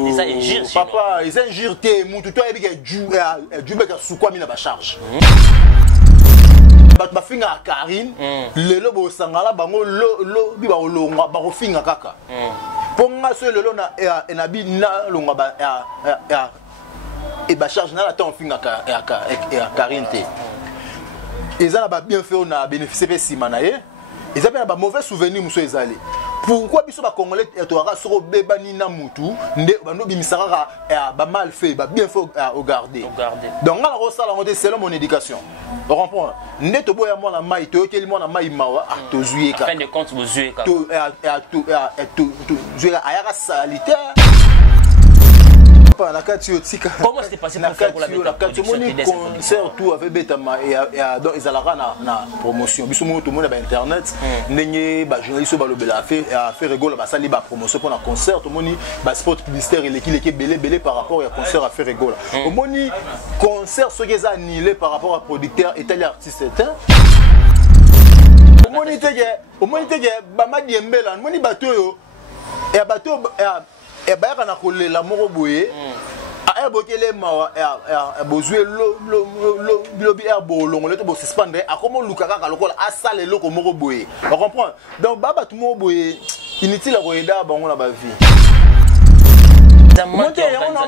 c'était ça injure. Papa, ils injurent tes moutou toi et du bec sous quoi mina ba charge. Ba finga Karine, le lobo sangala bango lo bi ba olonga ba ko finga kaka. Ponga so le lo na na bi na longa ba et ba charge na la temps finga Karine te. Ils ont bien fait, on a bénéficié de ce manaye. Ils ont un mauvais souvenir, monsieur Ezali. Pourquoi les Congolais sont bébani na mutu, mal fait, bien fait au garder. Donc, on a selon mon éducation. Vous comprenez? Net au boya moi la maille, tu es moi la maille mawa, tu joues. Fin de compte, vous jouez. Tu joues à salitaire. Comment c'était passé pour faire pour la production de concert tout avec Betama et donc ils allaient na promotion biso mo tout monde ba internet ndenge ba journaliste ba lobela fait rigolo ba sali ba promotion pour un concert tout monde ba spot publicitaire et l'équipe belé par rapport à concert à faire rigolo au moni concert ce qu'ils annulé par rapport à producteur et tel artiste au moni tege ba madiembela moni bato yo et bato et bah quand on a collé la mort au boye, à bokele mawa, bozoué lo bière bolon, le tout suspendre, à comment Lukaka kalokola a salé le comme mort au boye. On comprend. Donc baba tout mort boye, inutile à roida, bah on a ba vie. Monte on a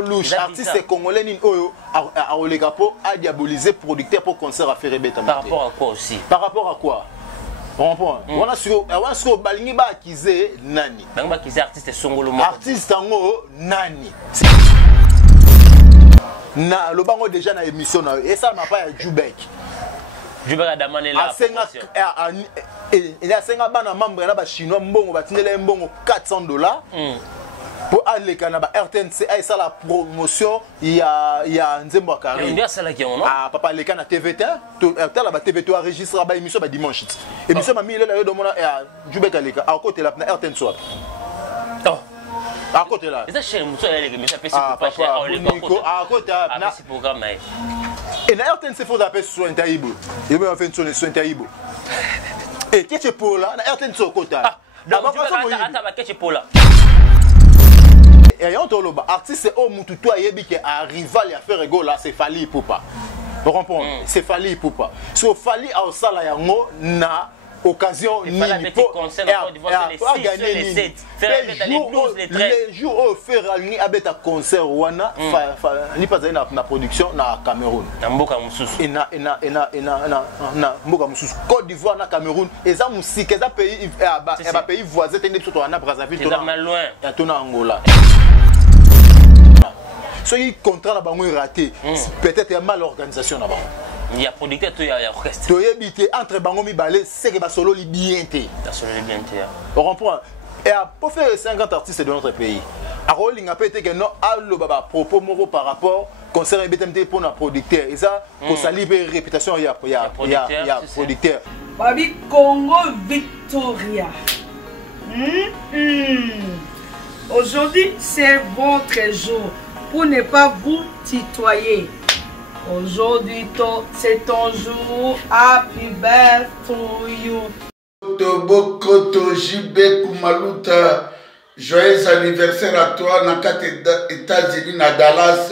louche, artiste congolais ni oyo a olegapo a diaboliser producteur pour concert à faire bêta. Par rapport à quoi aussi? Par rapport à quoi? On a sur balingi ba akize nani. Balingi ba akize artiste songolo mo. Artiste ngo nani. Na lo bango déjà na émission na et ça m'a pas Jubek. Jubek a demandé là. Il a 5 bana membre na ba chinois mbongo batindela mbongo $400. Pour aller Canada RTNC et ça la promotion il y a Nzembo Karine. Il y a ça là qui on ah papa les canaux TVT tout la TVT enregistre ba émission ba dimanche émission ma mille là do mona Jubek aleka à côté la RTNC oh à côté là ça chez muso là les ça fait pas cher à côté na ce programme et na RTNC faut appeler sur Intaibo il veut faire une sur Intaibo et qu'est-ce que pour là na RTNC au côté d'abord attends qu'est-ce que pour là et on te loba artiste au mututu ayebi ke a rival ya faire rigolo là c'est Fally Ipupa. Vous comprenez? C'est Fally Ipupa. So Fally a sala yango na occasion ni pour gagner les 7 faire les 12 les 13 les jours au faire ni abeta concert wana ni pas na production na Cameroun na mboka mususu na mboka mususu Côte d'Ivoire na Cameroun eza musique eza pays ba pays voisin tende biso to na Brazzaville to na loin ya to na Angola. Ce qui contrat na bango raté peut-être un mal organisation na bango. Il y a producteur il y a orchestre. Tu es habité entre bango mi balé c'est que ba solo li bien té. La solo li bien té. On comprend. Et pour faire 50 artistes de notre pays. A rolling a pété que non a le baba propos moraux par rapport concert BTMT pour un producteur et ça pour sa libre réputation il y a producteur. Babi Congo Victoria. Aujourd'hui, c'est votre jour pour ne pas vous tutoyer. Aujourd'hui, c'est ton jour. Happy birthday to you. Tobokoto Jibé Kumaluta. Joyeux anniversaire à toi. Dans les États-Unis, à Dallas.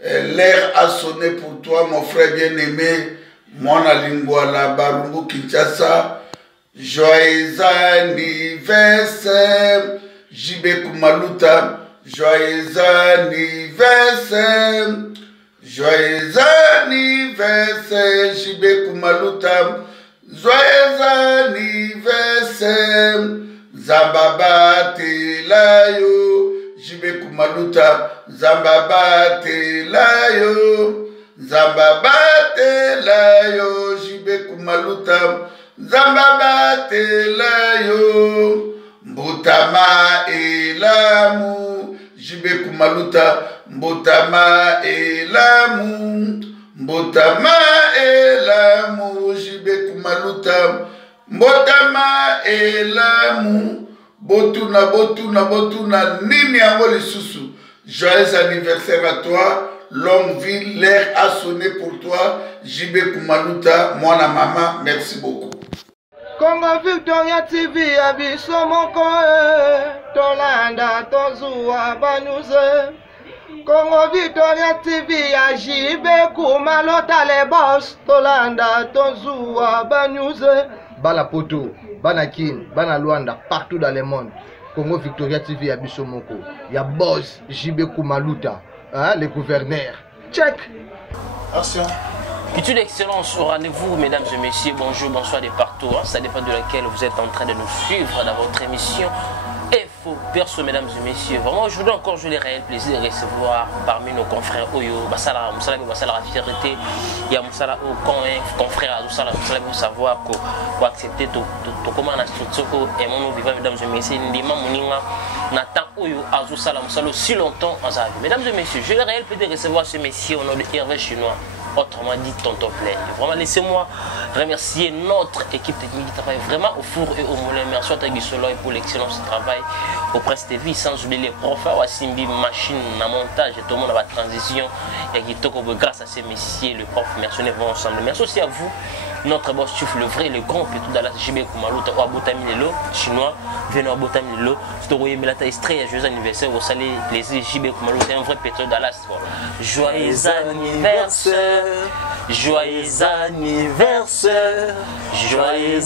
L'air a sonné pour toi, mon frère bien-aimé. Mona Lingwala, Barumbu Kinshasa. Joyeux anniversaire, Jibé Kumaluta. Joyeux anniversaire. Joyeux anniversaire, Jibé Kumaluta. Joyeux anniversaire. Zambaba Telayo, Jibé Kumaluta. Zambaba Telayo. Zambaba Telayo, Jibé Kumaluta. Zambaba Telayo. Mbutama Elamu, Jibé Kumaluta. Mbutama Elamu. Mbutama Elamu, Jibé Kumaluta. Mbutama Elamu. Botuna, botuna, botuna, nini yango lisusu. Joyeux anniversaire à toi. Longue vie, l'air a sonné pour toi. Jibé Kumaluta, moi la maman, merci beaucoup. Congo Victoria TV ya biso moko tolanda tozuwa banuze Congo Victoria TV ya JB Kumalota le boss tolanda tozuwa banuze Bala Poto, Bana Kin, Bana Luanda partout dans le monde Congo Victoria TV ya biso moko ya boss JB Kumaluta hein, le gouverneur check Action. Culture d'excellence au rendez-vous, mesdames et messieurs, bonjour, bonsoir de partout. Ça dépend de laquelle vous êtes en train de nous suivre dans votre émission. Info Perso, mesdames et messieurs. Vraiment, aujourd'hui encore, j'ai le réel plaisir de recevoir parmi nos confrères Oyo, Basala, Moussala, Basala, la fierté. Il y a Moussala, confrères, Moussala, vous savoir pour accepter tout comment la structure et mon vivant, mesdames et messieurs. Ndima Mouninga, Nathan Oyo, Azoussala, Moussala, si longtemps en Zavi. Mesdames et messieurs, j'ai le réel plaisir de recevoir ce messieurs au nom de Hervé Chinois. Autrement dit, Tonton Play. Vraiment, laissez-moi remercier notre équipe technique qui travaille vraiment au four et au moulin. Merci à Tagui Solo et pour l'excellence du travail au Presse TV. Sans oublier les profs, Simbi, machine, la montage et tout le monde dans la transition. Et qui grâce à ces messieurs, le prof, merci, on est vraiment ensemble. Merci aussi à vous, notre boss chef, le vrai, le grand pétou dans la JB Kumaluta, ou Abotami Lelo, chinois, venez à Abotami Lelo. C'est au Melata Estrella, joyeux anniversaire, au salé, les JB Kumaluta, un vrai pétou dans la joyeux anniversaire. Joyeux anniversaire, joyeux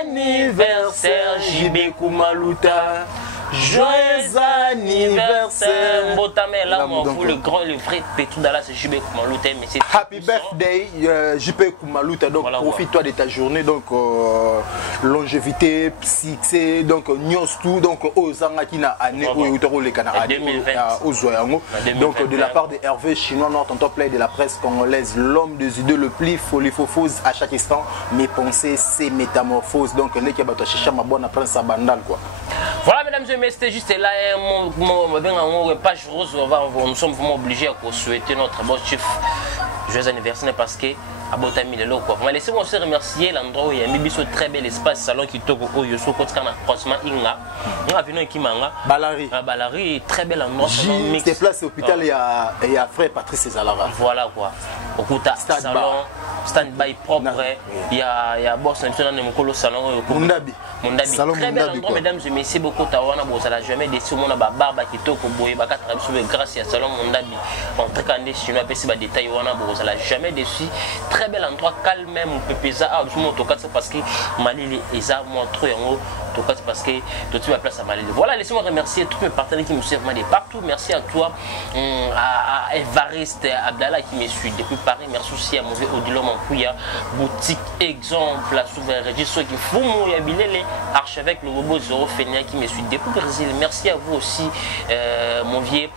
anniversaire, JB Kumaluta. Joyeux anniversaire. Mbotame là, moi, vous le grand, le vrai pétou dans la JB Kumaluta. Happy birthday, JB Kumaluta. Donc, voilà, profite-toi de ta journée. Donc, longévité, succès, donc, nyos tout. Donc, aux Angakina, année où il donc, de la part de Hervé Chinois, notre tonton Play de la presse congolaise, l'homme des idées le plus folifofose à chaque instant. Mes pensées, c'est métamorphose. Donc, les Kabato Chicha, ma bonne après sa bandale, quoi. Voilà, mesdames et messieurs, c'était juste là, mon page rose, nous sommes vraiment obligés à souhaiter notre boss chef joyeux anniversaire parce que Abotami Lelo quoi. Laissez-moi aussi remercier l'endroit où il y a mis ce très bel espace salon qui toque au Yoso Kotkana croisement Inga. On a vu un Kimanga. Balari. Balari, très bel endroit. C'était place hôpital et à frère Patrice Zalara. Voilà quoi. Au Kouta salon, stand-by propre. Il y a boss national de Mokolo salon. Mundabi. Mundabi. Très bel endroit, mesdames et messieurs, beaucoup tawana bozala jamais déçu mon barbe qui toque au boye baka traverser grâce à salon Mundabi. En tout cas, si nous appelons des détails wana bozala jamais déçu. Très bel endroit, calme même, on peut peser à mon tocat parce que Mali est à mon trop en haut, tocat parce que tu vas place à Mali. Voilà, laissez-moi remercier tous mes partenaires qui me suivent de partout. Merci à toi, à Evariste Abdallah qui me suit depuis Paris. Merci aussi à Mauvais Odilo Mampouya, boutique exemple, la souveraine registre qui fout mon yabilé, archevêque le robot Zoro Fénia qui me suit depuis Brésil. Merci à vous aussi, mon vieux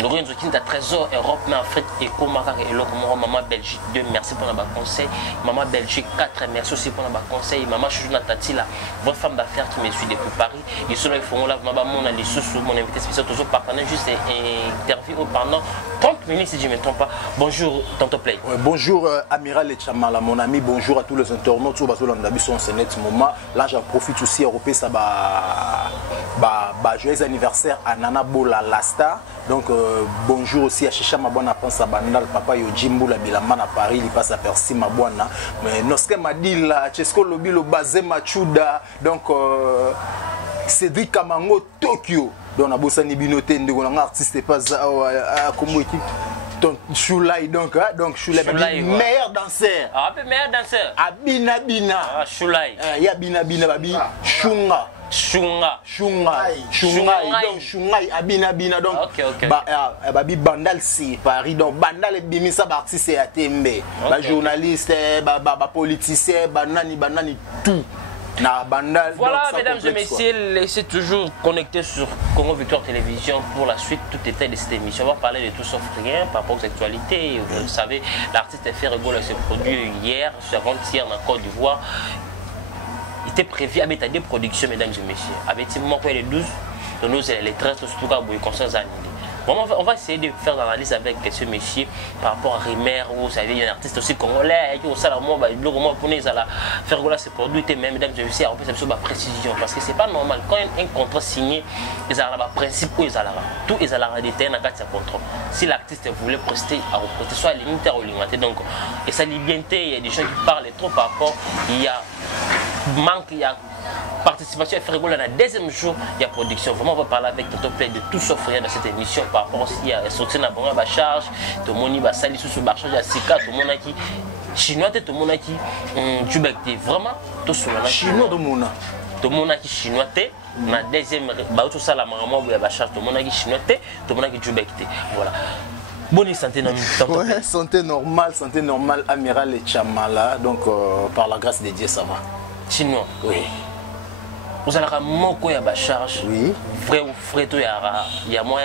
Lorenzo Kinta Trésor Europe, mais Afrique et Komaka et Lokomoro, Maman Belgique 2, merci pour notre conseil. Maman Belgique 4, merci aussi pour notre conseil. Maman Choujouna Tatila, votre femme d'affaires qui me suit depuis Paris. Et ceux-là, ils font là, mon allé sous mon invité spécial, toujours partenaire, juste interview pendant 30 minutes si je ne me trompe pas. Bonjour, Tonton Play. Bonjour, Amiral Echamala, mon ami. Bonjour à tous les internautes. Sur ce net moment. Là, j'en profite aussi à repérer ça. Joyeux anniversaire à Nana Bola Lasta. Donc, bonjour aussi à Chicha Mabouana Pansa Bandal, Papa Yo Jimbo la Bilaman à Paris, il passe à Percy Mabouana. Mais Noske Madil, Chesco Lobilo Bazé Machuda, donc Cédric Kamango Tokyo. Donc, on a bossé Nibinote, un artiste pas comment équipe. Choulai donc Choulai meilleur danseur. Ah, meilleur danseur. Abina Bina. Ah, Choulai. Ya Bina Bina babi Shunga. Donc Shungai Abina Bina donc babi Bandal si Paris donc Bandal bimisa ba artiste ya tembe ba journaliste ba politicien banani tout. Voilà, mesdames et messieurs, laissez toujours connecter sur Congo Victoire Télévision pour la suite, tout détail de cette émission. On va parler de tout sauf rien par rapport aux actualités. Vous le savez, l'artiste FR s'est produit hier, avant-hier en Côte d'Ivoire. Il était prévu à mettre des productions, mesdames et messieurs. Avec les 12, les 13, surtout quand vous conseillez à bon, on va essayer de faire l'analyse avec ce monsieur par rapport à Rimer, où vous savez, il y a un artiste aussi congolais qui a faire ces produits, même mesdames et messieurs, on peut faire précision parce que c'est pas normal. Quand un contrat signé, ils ont un principe où ils ont tout, ils ont un détail dans le contrat. Si l'artiste voulait prester, à represter, soit limité à alimenter. Donc, et ça liberté, il y a des gens qui parlent trop par rapport, il y a manque, il y a participation à faire rigoler le deuxième jour, il y a production. Vraiment, on va parler avec Tonton Play de tout sauf rien dans cette émission par rapport aussi à sortir dans la charge, tout le monde va salir sous ce marchage à Sika, tout le monde qui chinois, tout le monde qui Jubek, vraiment, tout ce monde chinois de Mouna. Tout le monde qui chinois, na deuxième, tout ça, la maman, il y a charge, tout le monde qui chinois, tout le monde qui Jubek, voilà. Bonne santé, ouais, santé normale, amiral et Chamala, donc par la grâce de Dieu, ça va. Chinois, oui. Vous avez un mot qui a charge. Oui. Vrai ou frère, il y a moi,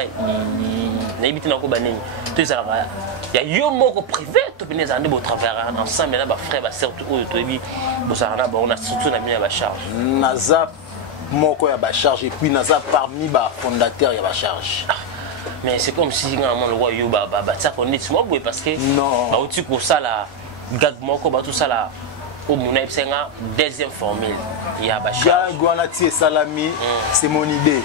il y a un mot privé, tu peux nous aller au travers ensemble, mais frère, surtout, on a surtout la charge. Naza, mot qui a charge, et puis Naza parmi les fondateurs, il y a charge. Mais c'est comme si le roi Yoba, ça qu'on est moi, parce que non. Tu pour ça là, gag moko, tout ça là. Au Mouna, c'est une deuxième formule. Il y a Bachar. Gagouanati Salami, c'est mon idée.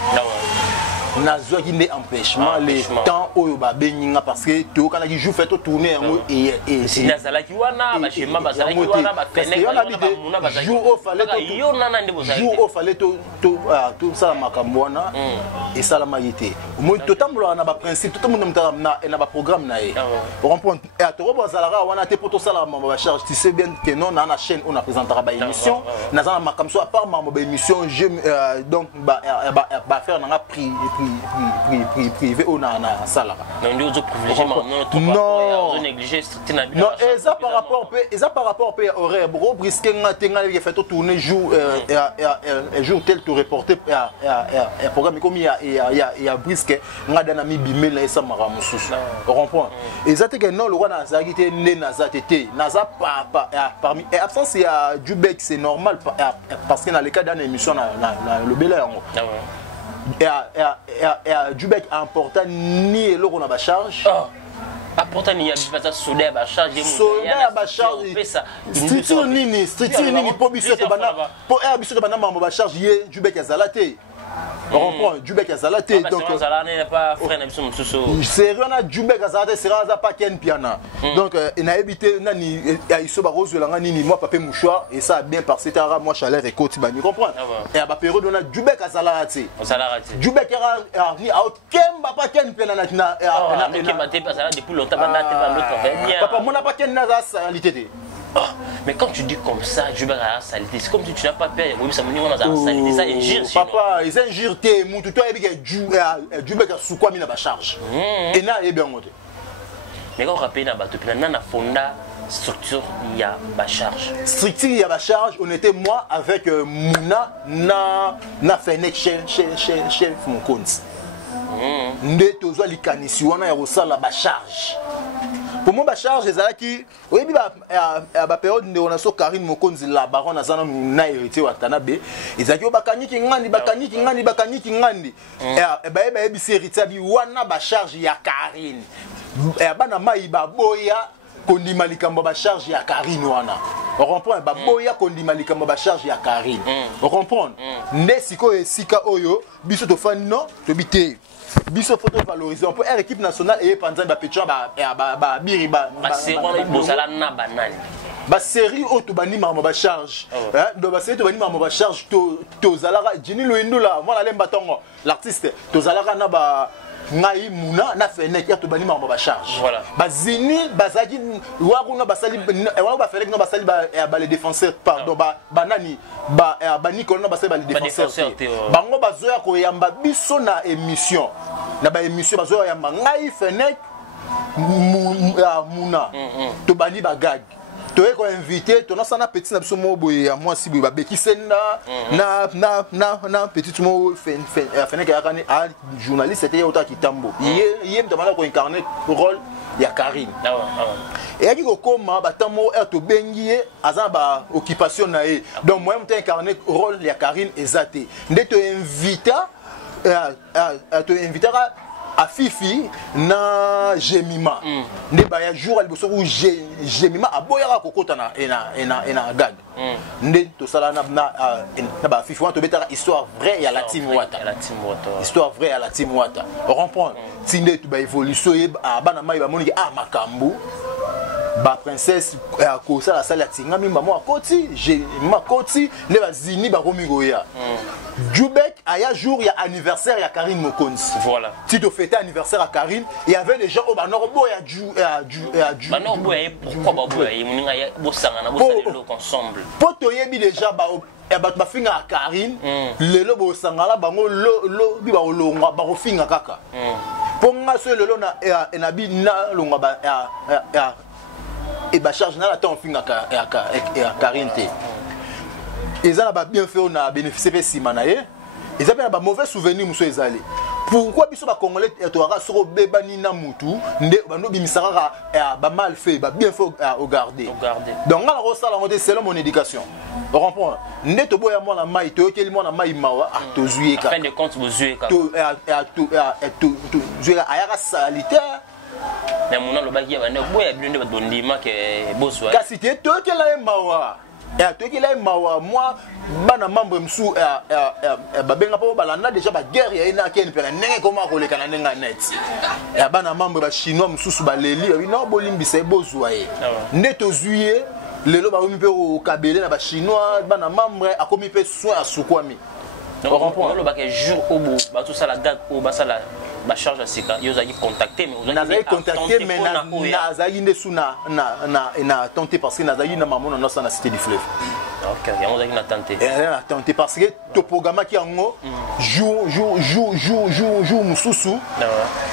Nazwa qui n'est empêchement les temps où il va bénir parce que tout quand il joue fait tourner et si Nazala qui wana bachema bazala qui wana ba fenêtre jour au fallait tout ça makambwana et ça la maïté moi tout temps na ba principe tout le monde na ba programme na on comprend et à to bazala wana te poto sala ma charge tu sais bien que non na chaîne on a présentera ba émission nazala makamso à part ma émission donc ba faire na prix privé ou na sala non nous privilégier non non et ça par rapport horaire bro brisque ngatenga il fait tourner jour jour tel tout reporter programme comme il y a brisque ngadana mi bimela et ça mara mususu on comprend et ça que non le roi na zagité né na zatété naza parmi absence il y a Jubek c'est normal parce que dans le cas d'une émission le belé et Jubek important ni le on a charge important il y a pas soda ba charge structure nini pour biso to bana pour biso to bana ma charge ye Jubek azalate on comprend Jubek azalate donc n'est pas frère na biso mususu c'est rien Jubek azalate sera za pas ken piana donc il a évité nani iso ba rose la nini moi papier mouchoir et ça a bien passé tara moi chaleur et côte ba comprendre et à ba période on a Jubek azalate Jubek era ni a kemba pas ken piana na kemba te pas ça depuis longtemps ba papa mon pas ken na za salité. Mais quand tu dis comme ça, je vais à la saleté, c'est comme si tu n'as pas peur. Oui, ça me dit on a la saleté, ça injure. Papa, ils injurent tes mous, toi et bien Jubek a sous quoi mis la charge. Et là, il est bien monté. Mais quand on rappelle na bateau, puis na fonda structure il y a ba charge. Structure il y a ba charge, on était moi avec Mouna na fenêtre chez mon compte. Ndé tozo likanisi wana ya rosala ba charge. Pour moi, la charge est qui, oui, la période où on a Karine Mokonzi, la baronne a hérité à Tanabe, ils ont dit bakani kingandi. Et c'est hérité à wana ba charge ya Karine. Et bana maïba boya kondi malikamba ba charge ya Karine wana. On comprend ba boya kondi malikamba ba charge ya Karine. On comprend. Ne siko sika oyo biso to fan non to bité. Biso photo valorisé on peut être équipe nationale et pendant ba petcha ba biri ba série auto bani ma ba charge hein do ba série to bani ma ba charge to zalara Jini Luindula voilà lembatongo l'artiste to zalara na ba ngai muna na fenêtre to bani ma ba charge voilà bazini bazaki wakuna basali wana ba fenêtre no basali ba les défenseurs pardon ba nani ba Nicolas no basali ba les défenseurs bango bazoya ko yamba biso na émission na ba émission bazoya yamba ngai fenêtre muna to bani ba gag tu es invité, tu as un petit boy à moi si vous avez na petit mot journaliste c'était autant qui tambo. Il me demande qu'on incarne le rôle il y a Karine. Et il dit que comme batamo est to bengié azaba occupation nae. Donc moi je incarne le rôle il y a Karine exacté. Ndé te invita à Fifi na Jemima ne ba ya jour al boso Jemima aboyara kokota na gag nde to sala na ba Fifi to betara histoire vraie ya la team Wata histoire vraie ya la team Wata on comprend tinde to ba évolution bana mai ba moni makambu ba princesse ko ça la salle tinga mi maman akoti j'ai makoti les bazini ba komigoya Djoubek aya jour il y a anniversaire ya Karine Mokonzi voilà si tu fêtais anniversaire à Karine il y avait des gens au Banorbo ya du Banorbo pourquoi Banorbo ya muninga ya bosanga na bosalelo ensemble pour toyebi déjà ba bato bafinga ya Karine lelo bosanga la bango lo bi ba olonga ba kofinga kaka ponga so lelo na enabi na longa ba et ba charge na la temps finga ya Karine te ezala ba bien fait on a bénéficié pe simanaye ezala ba mauvais souvenir muso ezali pourquoi biso ba congolais toara soko beba ni na mutu nde bando bimisaka ba mal fait ba bien fait au garder donc ngala ko sala ngote selon mon éducation on comprend nde to boya mona mai to keli mona mai mawa to zueka fin de compte vous zueka to zueka ayaka salitaire mais mon lo baki ba ne boya bilonde ba dondima ke boswa kasi te to kela mawa et qui là moi bana membre msou babenga po balanda déjà ba guerre ya ina ken pena nenge koma ko leka na nenga net ya bana membre ba chinois msusu ba leli no bolimbisa ebozwa ye neto zuye lelo ba omi pe o kabele na ba chinois bana membre akomi pe soin asukwami on comprend le ba que jour au bout ba tout ça la date au ba ça la ba charge à sika yo zaki contacter mais vous avez contacté mais na zaki ndesu na tenté parce que na zaki na maman na na cité du fleuve OK on zaki na tenté tenté parce que to programme qui en jour mususu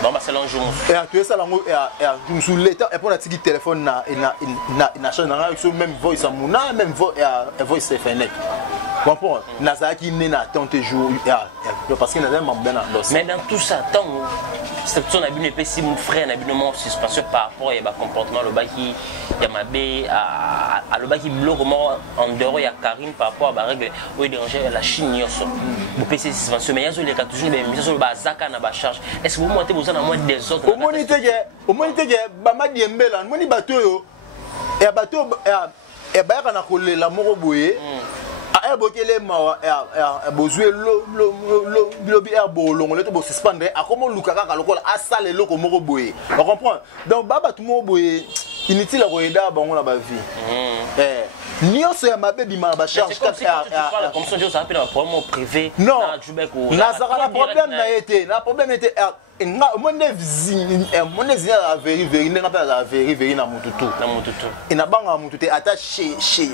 bon ba c'est un jour et tu ça lango et mususu l'état et pour la tiki téléphone na charge na même voice amuna même voice FNET comprends nazaki né na tenté jour parce que na membre na mais dans tout ça tant c'est ton abîme pe si mon frère na abîmement suspension par rapport à comportement le baki ya mabe à le baki bloque en dehors ya Karine par rapport à ba règle où déranger la Chine yoso vous PC suspension mais yazo les cas toujours mais yazo ba zaka na ba charge est-ce que vous montez besoin à moins des autres au monité ba ma diembela moni bato yo et bato et ba kana kolela moko boye a bokele mawa bozwe lo bi bolongo le to bo suspendre akomo lukaka ka lokola asale loko moko boye on comprend donc baba tout moko boye inutile ko eda bango na ba vie nioso ya mabe bima ba charge comme ça je ça appelle un problème privé na Djoubek ou na zaka problème na été na problème était mon zia la veri n'a pas la veri na mututu et na banga mututu attaché chez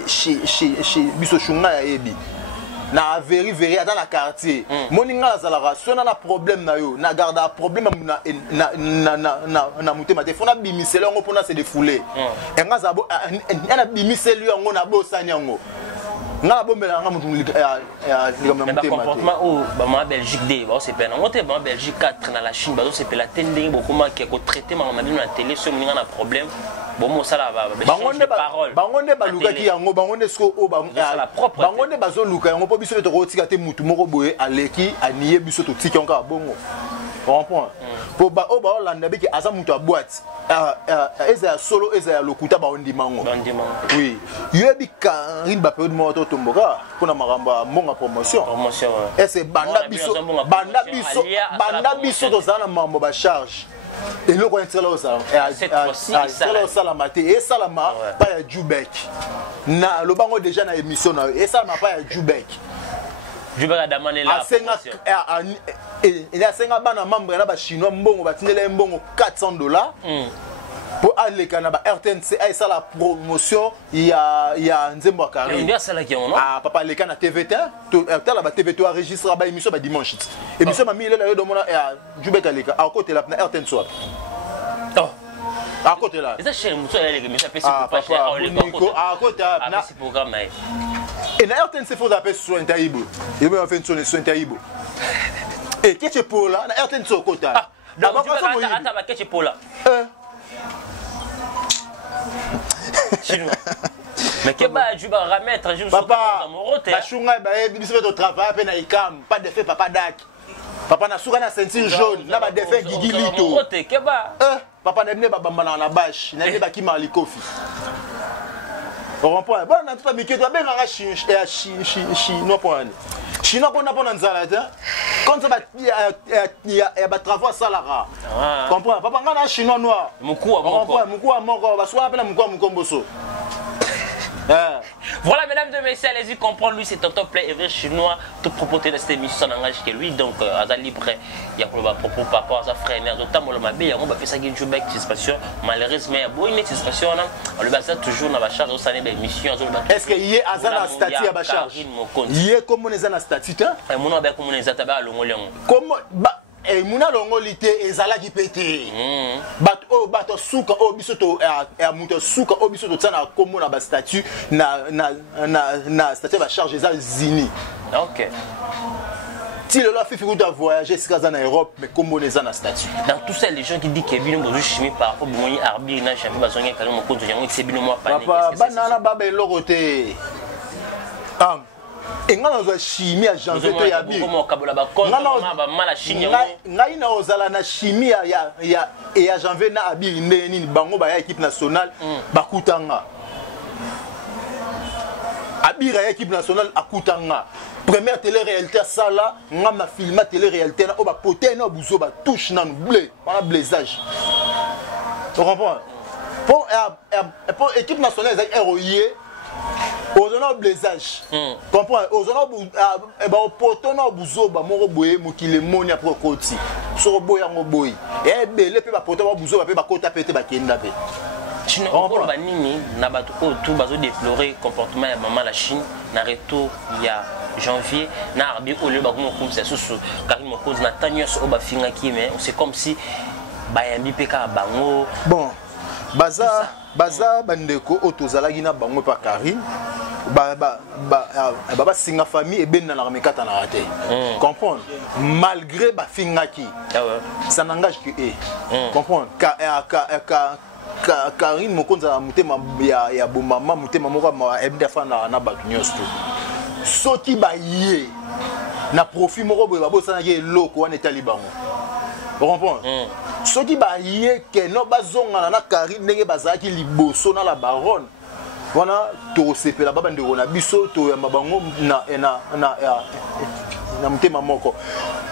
biso chunga ya yebi na veri dans la quartier moninga za la ration na problème na yo na garde problème na mutema te fona bimisele ngo pona se défouler et nga za bo na bimisele yo ngo na bo sanyango nga bombela nga mutu ya comportement au ba Belgique D ba c'est peine on te ba Belgique 4 na la Chine ba c'est la tending beaucoup ma qui ko traiter ma na na télé sur ninga na problème bon mo sala ba parole bangonde ba luka ki yango bangonde sko o bangonde bazo luka yango po biso to ko tika te mutu moko boye aleki aniye biso to tika onka bongo comprends pour ba o ba Hollande biki aza mutu a boîte eza solo eza lokuta ba ondimango oui yebi Karine ba période mo to tomboka pona maramba monga promotion et c'est banda biso to zana mambo ba charge et le ko entrer là ça ça la maté et ça la ma pas ya Djoubek na lo bango déjà na émission na et ça ma pas ya Djoubek a demandé là il a 5 bana membre na ba chinois mbongo batindela mbongo $400 pour aller Canada RTNC et ça la promotion il y a Nzembo Karine papa les kana TVT to la TVT enregistre ba émission ba dimanche émission ma mi là do mona Djoubek aleka à côté là na RTNC soit à côté là ça chez muso là les ça fait pas cher à côté na ce programme là et na RTNC faut appeler sur Intaibo et me fait sur Intaibo et qu'est-ce pour là na RTNC au côté donc attends ba qu'est-ce pour là chinois mais que ba tu vas remettre je papa ba chunga ba biso to travail pe na ikam pas de fait papa dak papa na suka na ceinture jaune na ba de fait gigilito que ba papa na bne ba bamba na bash na ne ba ki malikofi On comprend. Bon, on a pas mis que toi, ben on a chinois pour aller. Chinois qu'on a pas dans la tête. Quand ça va, il y a travaux ça là. Comprends? Papa, on a chinois noir. Moukou à moko, va soit appeler moukou à mukomboso. Voilà, mesdames et messieurs, allez-y comprendre. Lui, c'est Tonton Play, vrai chinois. Tout propriétaire de cette émission, ça n'engage que lui. Donc, à la libre, il y a pour propos par rapport à sa frère, notamment le Mabé. On va faire ça qui joue avec satisfaction. Malheureusement, il y a beaucoup de satisfaction. On le base toujours dans la charge au sein de l'émission. Est-ce qu'il y a un statut à la charge? Il y a comme on est un statut? Mon nom est comme on est à l'ongolien. Comment? Et muna longolité ezala ki pété bato suka o bisoto muto suka o bisoto tsana komo na ba statut na statut ba charge za zini. OK. Si le fait que doit voyager c'est en Europe mais comment les en statut. Dans tout ça les gens qui disent que bien besoin chimie par rapport au arbitre na jamais besoin quand on compte yango c'est bien moi pas. Papa banana baba loroté. Et nga na chimie à janvier to ya bi ngai na ozala na chimie ya janvier na abiri nini bango ba ya équipe nationale bakutanga abira ya équipe nationale akutanga première télé-réalité ça là nga ma filma télé-réalité na o ba poté na buzo ba touche na blé on a blésage tu comprends pour équipe nationale est héroïe. Ozona blésage. Comprends? Ozona poto na buzo ba moko boye mokile moni après koti. So boya ngo boy. Et belé pe ba poto ba buzo ba pe ba kota pété ba kenda pe. Chine on ba nini na ba to tout bazo déplorer comportement ya maman la Chine na retour ya janvier na arbi au lieu ba ko comme ça sous car mo cause na tanyos o ba finga ki mais c'est comme si ba yambi pe ka bango. Bon. Baza bandeko otozalaki na bango pa Karine ba singa famille et ben na la mekata na raté comprendre malgré ba fingaki ça n'engage que comprendre Karine mokonza mutema ya bomama mutema moko ma ebda fana na batu nyosto soki ba yé na profit moko boye ba bosana ke loko wana etali bango comprendre soki ba yé ke no bazonga na Karine ndenge bazaki liboso na la baronne wana to sepela baba ndeko na biso to ya mabango na mutema moko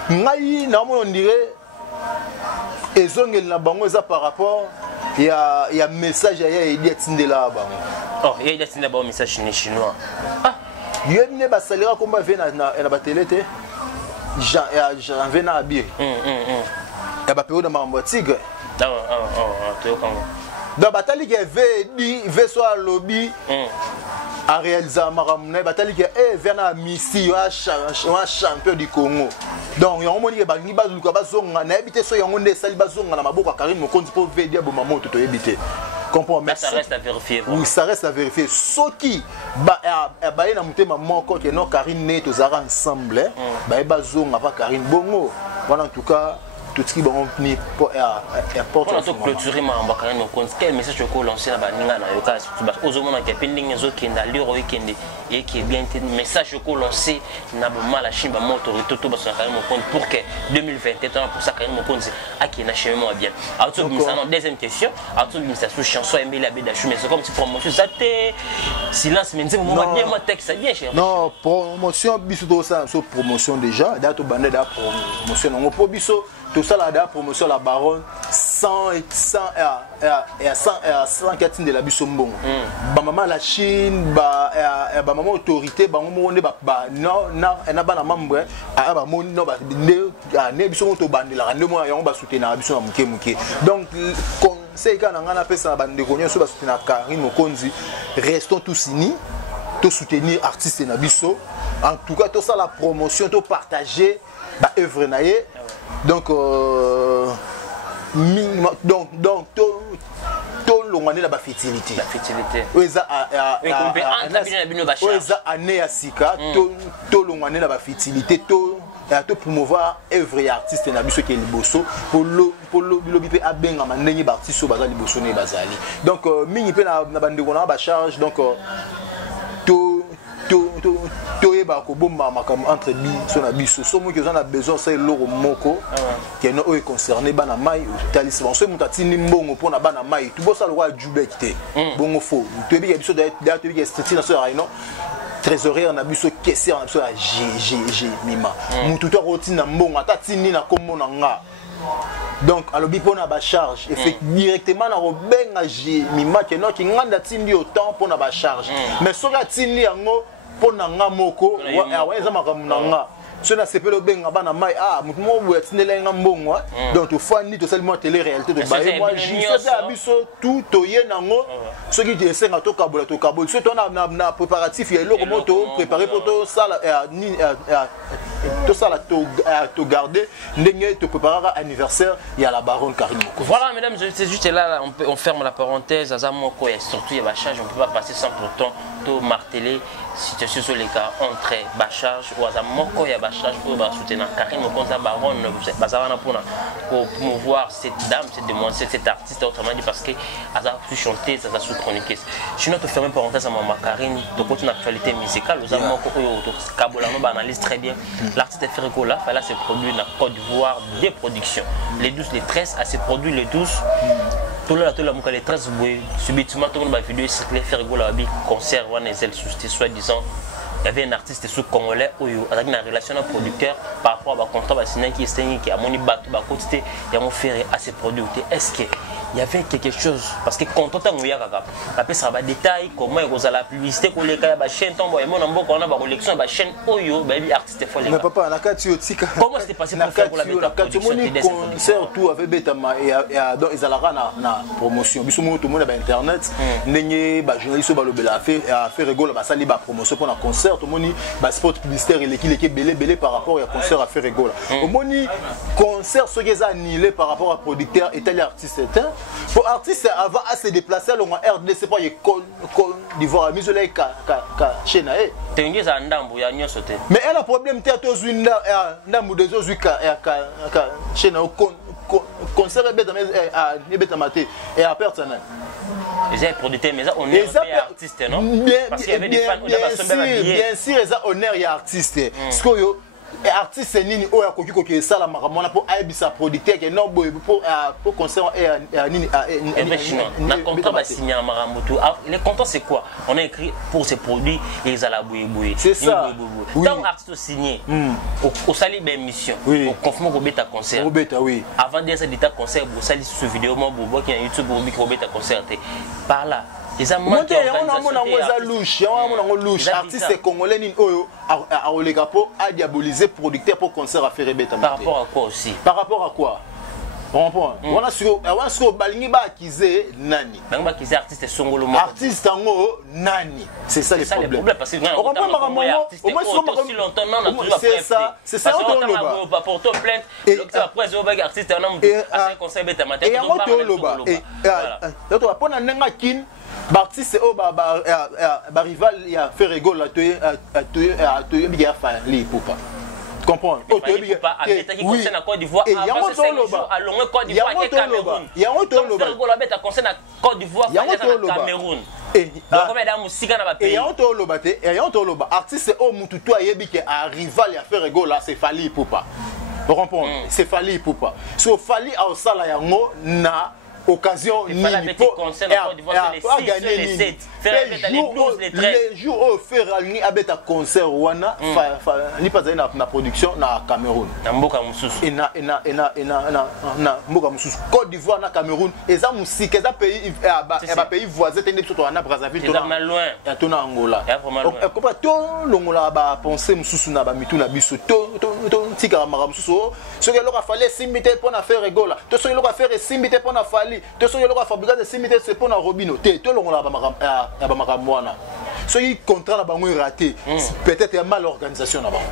ngai na mo ndire ezongeli na bango eza par rapport ya message ya Edi Atindela bango. Oh, Edi Atindela bango message ni chinois. Ah, yene ba salira komba vena na ba télé te. Jean vena abir. Ya ba période mambo tigre. To kango. Da batali ke ve so lobby. A réaliser maramne batali ke vena misi wa champion du Congo. Donc il y a un moment où bangi bazuka bazonga na habité so yango nde sali bazonga na maboko Karine Mokonzi pour vedia bo mamoto to habité. Comprends mais ça reste à vérifier. Oui, ça reste à vérifier. Soki ba na mutema moko ke no Karine ne to zara ensemble ba bazonga pa Karine bongo. Voilà en tout cas tout ce qui bon ni pour importe. On a tout clôturer ma Karine Mokonzi. Quel message que lancer na baninga na yoka aux hommes qui pending zo kenda liro weekend et qui est bien message que lancer na ba la chimba moto toto ba Karine Mokonzi pour que 2021 pour ça Karine Mokonzi a qui na chemin bien. Autour de deuxième question, autour de sa chanson Embele Abedachu mais c'est comme si promotion ça te silence mais c'est moment bien moi texte ça bien cher. Non, promotion biso to ça so promotion déjà date bande da promotion on pro biso tout ça là da promotion la baronne 104 de la biso mbongo. Ba maman la Chine ba maman autorité ba monde ba non na ba na membre ba mon no ba ne biso to bande la rende mo yango ba soutenir biso na muke donc conseil kana ngana pesa ba ndeko nyoso ba soutenir Karine Mokonzi restons tous unis to soutenir artiste na biso en tout cas tout ça la promotion to partager ba œuvre na ye donc to longane la fertilité. La fertilité. Oza année ya sika to longane la fertilité to promouvoir œuvre et artiste na biso ke liboso pour lobi pe abenga mandenge ba artiste so bazali liboso ne bazali. Donc mingi pe na bandeko na ba charge donc to toyeba kobomba makambo entre biso na biso somo que on a besoin c'est loro moko qui est concerné bana mai talisi bon so muta tini mbongo pona bana mai tu bossa le roi jube kité bongo fo tu bi biso d'ailleurs tu bi esthétique na so non trésorier na biso caissé na biso G mima mutu to rotina mbongo ata tini na kombo na nga. Donc alobi pona ba charge effect directement na robenga G mima que non ki nganda tindi autant pona ba charge mais so la tindi yango pona nga moko wa eza makamu na nga cela c'est le benga bana mai mutu mo bo tindela nga mbongo donc to fandi to seulement télé réalité de baye moi j'ai abiso tout toye nango ce qui dit senga to kabola so to na préparatif ya eloko moto préparer pour to sala tout ça là to garder ndenge to préparer anniversaire ya la baronne Karine. Voilà mesdames, c'est juste là on ferme la parenthèse azamoko et surtout il y a bachage, on peut pas passer sans pourtant to marteler situation sur les cas entre bachage ou azamoko ya bachage pour soutenir Karine Mokonza baronne bazana pour promouvoir cette dame, cette demoiselle, cet artiste autrement dit parce que aza pu chanter, ça sous chroniquer. Sinon to fermer parenthèse à maman Karine, to continue l'actualité musicale azamoko to kabolano ba analyse très bien. L'artiste Ferrego là, s'est produit dans la Côte d'Ivoire des productions. Les 12, les 13, à se produit les 12. Tout le monde les 13, subitement, tout le monde a vidéo circulé Ferrego là, concert, soi-disant. Il y avait un artiste sous congolais avec une relation avec un producteur par rapport à un contrat qui a mon bateau, il y a mon ferré à se produire. Est-ce qu'il y avait quelque chose parce que quand on a fait ça, détail comment il y a la publicité, qu'on a chaîne, on a une collection, la chaîne Oyo, artiste folle. Mais papa, comment c'était passé pour faire la concert tout avec Betama et donc ils allaient na promotion. Biso tout le monde a internet, nenye ba journaliste ba lobela fait rigolo ba sali ba promotion pour un concert. Tout le monde ba spot publicitaire et l'équipe belé par rapport à concert à faire rigolo. Au monde concert ce qu'ils a annulé par rapport à producteur et tel artiste était. Pour artiste avant à se déplacer à l'Onga RDC pour y Côte d'Ivoire misolé ka chaîne eh. Tengi za ndambu ya nyoso te. Mais elle a problème théâtre zwinda ndambu des ozuka ka chaîne au concert beta maté et à personnel. Les producteurs mais ça on est artiste non parce qu'il y avait des fans bien sûr les honneur ya artiste parce que yo artiste nini oya koki sala makamona pour aibisa producteur que non pour concert nini na contrat ba signé makambo tout les contrats c'est quoi on a écrit pour ces produits et ils allaient bouiller c'est ça tant artiste signé au sali ben mission au confirmer ko beta concert oui avant de ça d'état concert au sali sur vidéo mo bo qui YouTube au micro beta concert par là les amants artiste congolais ni oyo a olega po a diaboliser producteur pour concert à faire beta par rapport à quoi aussi par rapport à quoi on a sur balingi ba accuser nani ba accuser artiste songolo mo artiste ngo nani c'est ça le problème parce que on comprend au moins si longtemps non c'est ça on va porter plainte donc ça après zo artiste on a concert beta matin et on to loba et donc on va prendre nenga kin l'artiste au ba rival il a fait rigolo à te bien faire les poupa comprendre au début pas avec qui concerne la Côte d'Ivoire avant ce séjour à longue Côte d'Ivoire et Cameroun il y a un tour là rigolo bête concerne la Côte d'Ivoire et Cameroun et comme da musique na ba pays et un tour là bête et un tour là artiste au mututu ayebi que a rival il a fait rigolo là c'est Fally Ipupa vous comprenez c'est Fally Ipupa so Fally au sala yango na occasion ni pour gagner les jours au faire ni abeta concert wana ni pas na production na Cameroun na mboka mususu na mboka mususu Côte d'Ivoire na Cameroun et ça musique ça pays pays voisin tende surtout na Brazzaville to loin ya to na Angola comprend to longola ba penser mususu na ba mitu na biso to tika mara mususu ce que leur a fallu simiter pour na faire rigola to ce que leur a faire simiter pour na Fally to so yelo ka fabriquer des simiter c'est pour na robino te to longola ba makamwana so yi contrat na bango raté peut-être mal organisation na bango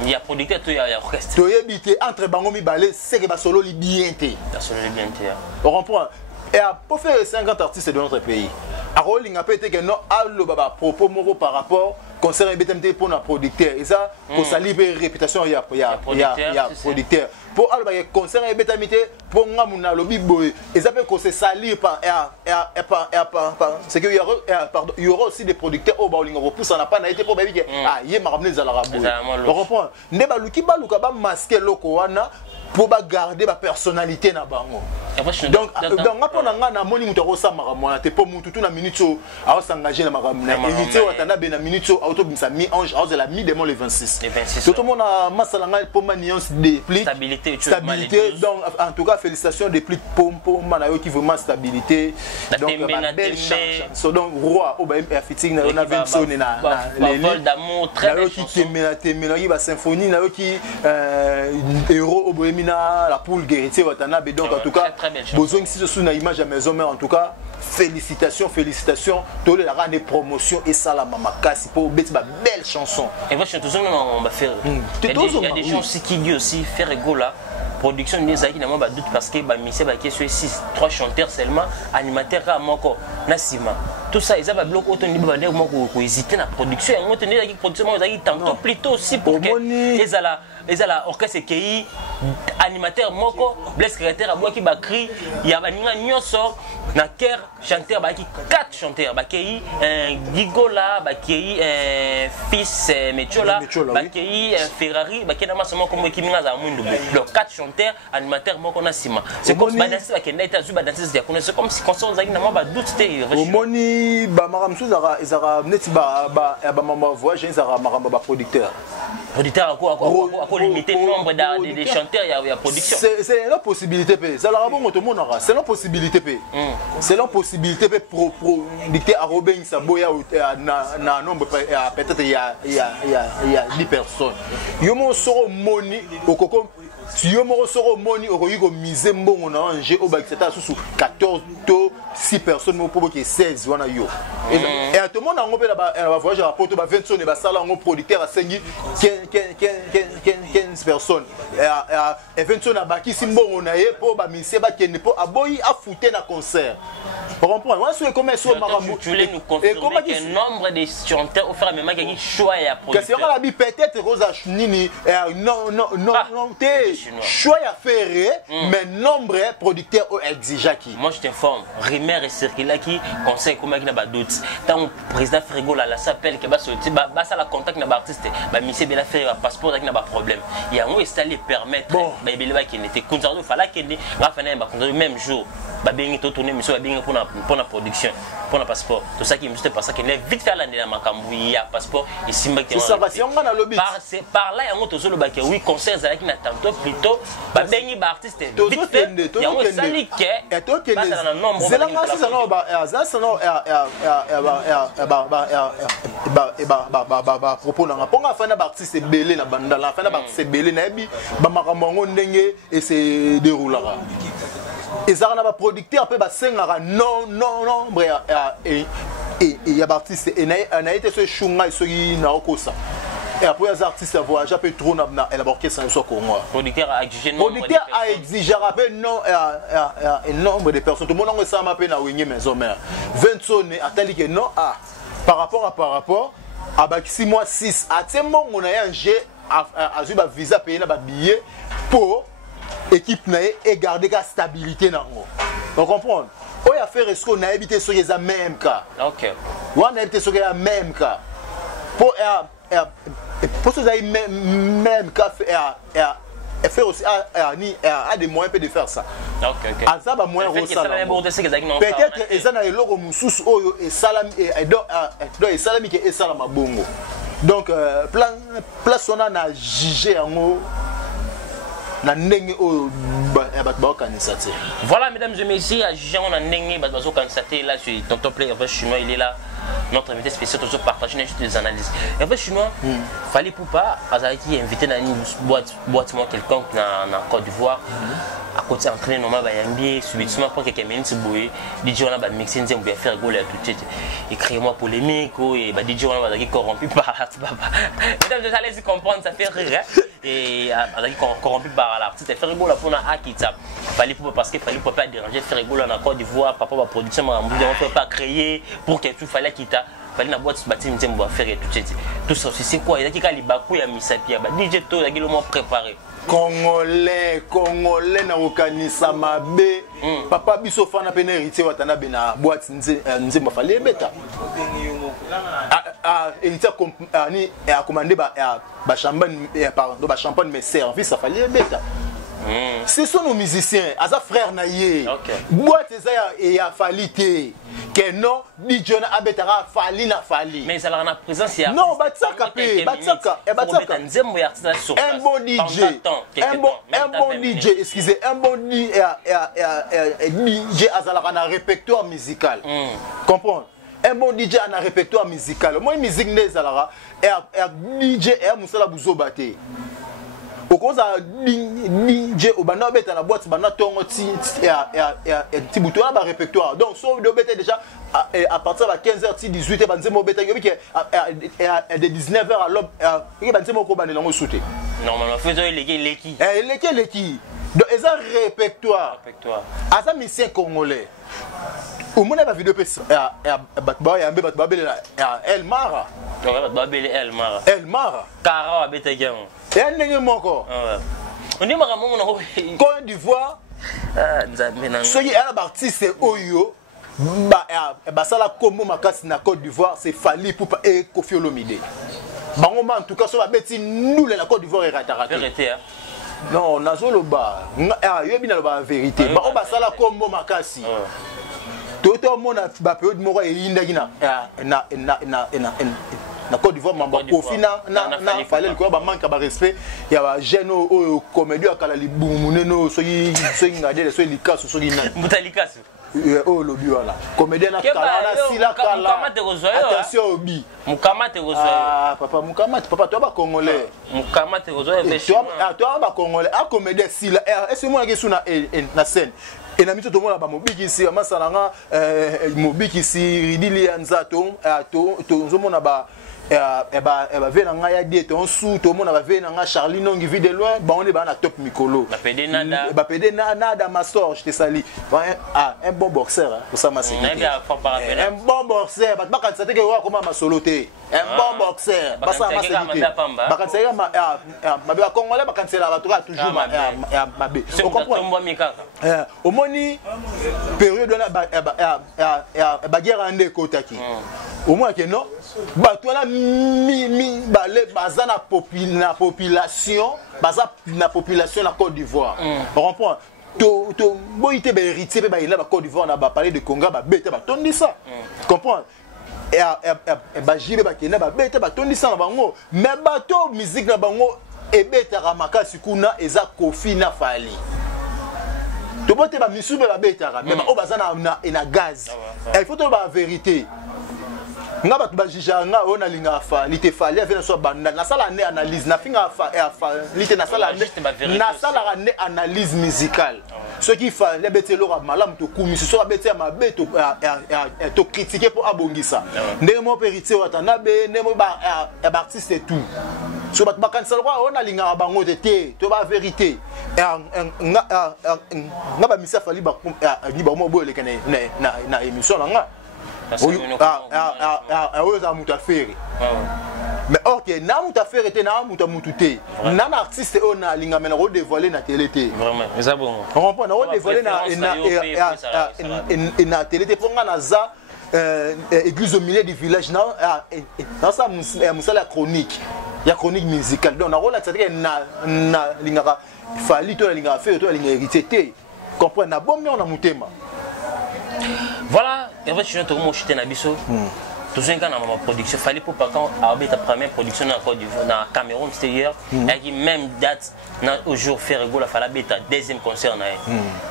il y a producteur to ya orchestre to yebité entre bango mi balé c'est que ba solo li bien te on comprend et pour faire 50 artistes de notre pays a rolling a pété que non allo baba propos moro par rapport concert BTMT pour un producteur et ça qu'on salive réputation il y a producteur pour alba concert et betamité pour ngamuna lobby boy et ça peut qu'on se salir par c'est que il y aura aussi des producteurs au bowling repousse on n'a pas été pour baby que ah yé m'a ramené zala boy on comprend ne baluki baluka ba masquer loko wana pour garder ma personnalité na bango. Donc après on a moni muto rosa maramona te po mutu tu na minute a s'engager na maramona éviter watana be na minute auto bimsa mi ange a la mi démon le 26. Tout le monde a masalanga pour ma nuance des plis stabilité donc en tout cas félicitations des plis pour manayo qui vraiment stabilité donc ma belle chance donc roi au ba fitting na na Vincent na les vol d'amour très belle chanson qui mélange ba symphonie na qui héros au la poule guéritier watana donc en tout cas besoin si je suis une image à maison mais en tout cas félicitations tous les la des promotions et ça la mama kasi pour bête ma belle chanson et moi je suis toujours on va faire il y a des gens aussi qui disent aussi faire rigola production des aïe n'a pas doute parce que bah monsieur bah qui est 3 chanteurs seulement animateur à moko nasima tout ça ils avaient bloqué autant de dire moi ko hésiter na production et moi tenir la production moi ils tantôt plutôt aussi pour que les ala orchestre qui animateur moko bless secrétaire aboua qui ba cri il y a baninga nyoso na ker chanteur ba qui 4 chanteurs ba qui Gigola ba qui fils Mechola ba qui Ferrari ba qui na masomo comme qui minga za mundu donc 4 chanteurs animateur moko na sima c'est comme ba danser ba qui na etazu ba danser ya connaître c'est comme si concert za na ba doute té omoni ba maramsu zara neti ba mama voyage zara maramba ba producteur à limiter le nombre de chanteurs il y a production c'est la possibilité ça la bon tout le monde c'est la possibilité c'est la possibilité pour dicter à Robin Saboya na nombre peut-être il y a 10 personnes yomo soro moni okoko si yomo soro moni okoyiko miser mbongo na anje au bak c'est sous 14 to 6 personnes pour que 16 wana yo et à tout le monde en ngopela ba voyage à Porto ba 20 sonnes ba sala ngo producteur à 15 personnes et 20 sonnes baki simbongo na ye pour ba miser ba kende pour aboyi a fouter na concert on comprend moi c'est comme ça maramou tu voulais nous confirmer que nombre de chanteurs au fur et à mesure qu'il choix à producteur que c'est la bi peut-être Rosa Nini non té choix à faire mais nombre producteur exigeant qui moi je t'informe Rimer et Circula qui conseil comme il n'a pas doute tant président Frigo là s'appelle que va sortir bah ça la contact na artiste bah monsieur bien faire passeport avec n'a pas problème il y a un installé permettre bah il va qui n'était concerné fallait qu'il va faire un même jour bah bien tout tourner monsieur bah bien pour la production pour le passeport tout ça qui me juste pas ça qu'il est vite faire l'année dans makambu il y a passeport et simba qui ça va si on a le lobby par là il y a un autre bah que oui concert ça qui n'attend plutôt bah bien il va artiste vite il y a un sali qui et toi qui c'est là ça non bah propos na ponga fana ba artiste belé na banda la fana ba artiste belé na bi ba makambo ndenge et c'est déroulera et ça na ba producteur pe ba sengara non et il y a artiste et na été ce chunga ce na okosa et après les artistes voyage peu trop na la orchestre so ko moi producteur a exigé rappel non un nombre de personnes tout le monde ça m'a pe na wenge maison mère 20 sonnes attendez que non par rapport à 6 mois 6 à ce moment on a un jet à ba visa payer na ba billet pour équipe et garder la stabilité dans on comprend on a fait ce qu'on a évité sur les mêmes cas OK on a évité sur les mêmes cas pour ce même cas et faire aussi a des moyens de faire ça OK ça va moins peut-être et ça na eloko mususu oyo et salami et salami ke et salama bongo donc place on a jugé en voilà mesdames et messieurs à juger on a nengé bazo kansaté là sur tonton player chinois il est là notre invité spécial toujours partager juste des analyses et en chinois fallait pour pas azaki invité dans une boîte moi quelqu'un na Côte d'Ivoire à côté entraîner normal ba yambi subitement pour quelques minutes boyer DJ on a ba mixer on va faire goal tout de suite et créer moi polémique et ba DJ on va qui corrompu par mesdames et allez-y comprendre ça fait rire et avec corrompu par l'artiste faire goal pour na akita fallait pour parce que fallait pas déranger faire goal en Côte d'Ivoire papa va production on peut pas créer pour que tout fallait quitter fallait na boîte bâtiment nzembo faire tout ça aussi c'est quoi il y a qui kalibaku ya misapi ya ba DJ to ya kilo mo préparé Congolais na okanisa mabe papa biso fana pena héritier watana bena boîte nzembo fallait beta héritier ni a commandé ba champagne pardon ba champagne mais service ça fallait beta. Ce sont nos musiciens, Aza frère Naye. Boîte et a falité. Que non, Dijon Abetara Fali na Fali. Mais ça a la présence. Non, Batsaka, Batsaka. Un bon DJ. Un bon DJ, excusez, un bon DJ Azala a un répertoire musical. Comprends? Un bon DJ a un répertoire musical. Moi, musique n'est Zalara. Et DJ et Moussala Bouzo Baté. Au cause DJ au bana beta la boîte bana tongo ti bouton ba répertoire donc sauf de beta déjà à partir de 15h 18h banzemo beta yobi que de 19h à l'aube il banzemo ko bana lango souté normalement faisons leki donc ils ont répertoire asa musicien congolais au monde ba vidéo pesa batba ya mbe batba bela El Mara Kara beta gam et un nègre moko. On dit maman on Côte d'Ivoire. Soyez un artiste oyo. Ba sala comme makasi na Côte d'Ivoire c'est Fally Ipupa et Koffi Olomide. Bango en tout cas so ba beti nous la Côte d'Ivoire est raté. Vérité non nazolo ba. Yo bina la vérité. Bango ba sala comme makasi. Toto mona ba période moko e yindaki na Côte d'Ivoire mamba Koffi na fallait ko ba manque ba respect ya ba jeune o comédien akala libumuneno soyi ngade soyi likasu soyi na mutalikasu oh lobi wala comédien na kala na sila kala attention obi mukamate gozoyo papa mukamate papa toi ba congolais mukamate gozoyo toi ba congolais a comédien sila est-ce moi ke suna na scène et na mito to mona ba mobiki si amasalanga mobiki si ridili ya nzato to nzomona ba vena nga ya diete on sou to mona ba vena nga Charlie Nongi vi de loin ba on est ba na top mikolo ba pede nada mastor je te sali un bon boxeur pour ça ma sécurité un bon boxeur ba kan sa te ke wa koma masoloté un bon boxeur ba ça ma sécurité ba kan sa ma ba congolais ba kan sa la toujours ma be on comprend au moni période na ba guerre ande kotaki au moins que non ba toi mi balé baza na population baza na population na Côte d'Ivoire on comprend to boité ba héritier ba ila ba Côte d'Ivoire na ba parler de Congo ba bête ba tondi ça comprend et ba jibe ba kena ba bête ba tondi ça na bango mais bato musique na bango e beta ramaka sikuna eza Koffi na Fally to boté ba misube ba beta mais ba o baza na gaz il faut to ba vérité nga batu bajija nga ona linga fa lite Fally avec so banda na sala ne analyse na finga fa lite na sala ne analyse musicale ce qui fa les betelo ra malam to kumisi so bete ma beto to critiquer pour abongisa ndenge mo héritier watana be ndemo ba artiste et tout so bat bakansala kwa ona linga bango te to ba vérité nga ba misa Fally ba ni ba mo boye na émission nga mais ok na muta faire était na muta mututé na artiste on a linga mena redévoiler na télé vraiment mais ça bon on comprend na redévoiler na télé pour nga na za église au milieu du village dans ça musala chronique ya chronique musicale donc na rola c'est que na linga Fally to linga faire to linga hérité comprendre na bon mais on a mutema. Voilà, et en fait, je suis en train de biso. Tout ce qui est dans ma production, Fally Ipupa quand avait ta première production dans Côte d'Ivoire, dans Cameroun, c'était hier, et même date, au jour fait rigolo, Fally Ipupa deuxième concert,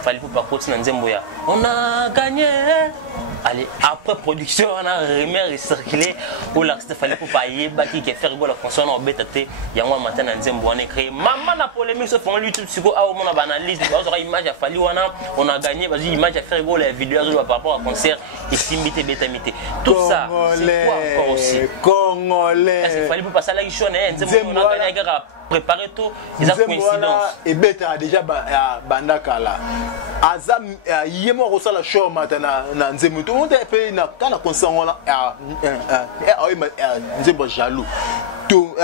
Fally Ipupa continue dans Zemboya. On a gagné. Allez, après production, on a remis recirculé où l'artiste Fally Ipupa qui fait rigolo la concert dans Beta T. Il y a un matin dans Zemboya, on a créé. Maman la polémique sur YouTube, c'est quoi? On a analyse, on a image à Fally, on a gagné, vas-y, image à faire rigolo la vidéo par rapport au concert, et Simbité, Beta Mité. Tout ça. C'est quoi encore aussi? Congolais. Il fallait pas passer à la guichonne, préparé tout ils ont coïncidence et beta déjà bandaka là azam yemo rosala show matana na nzemu tout monde pe na kana consent là nzembo jaloux to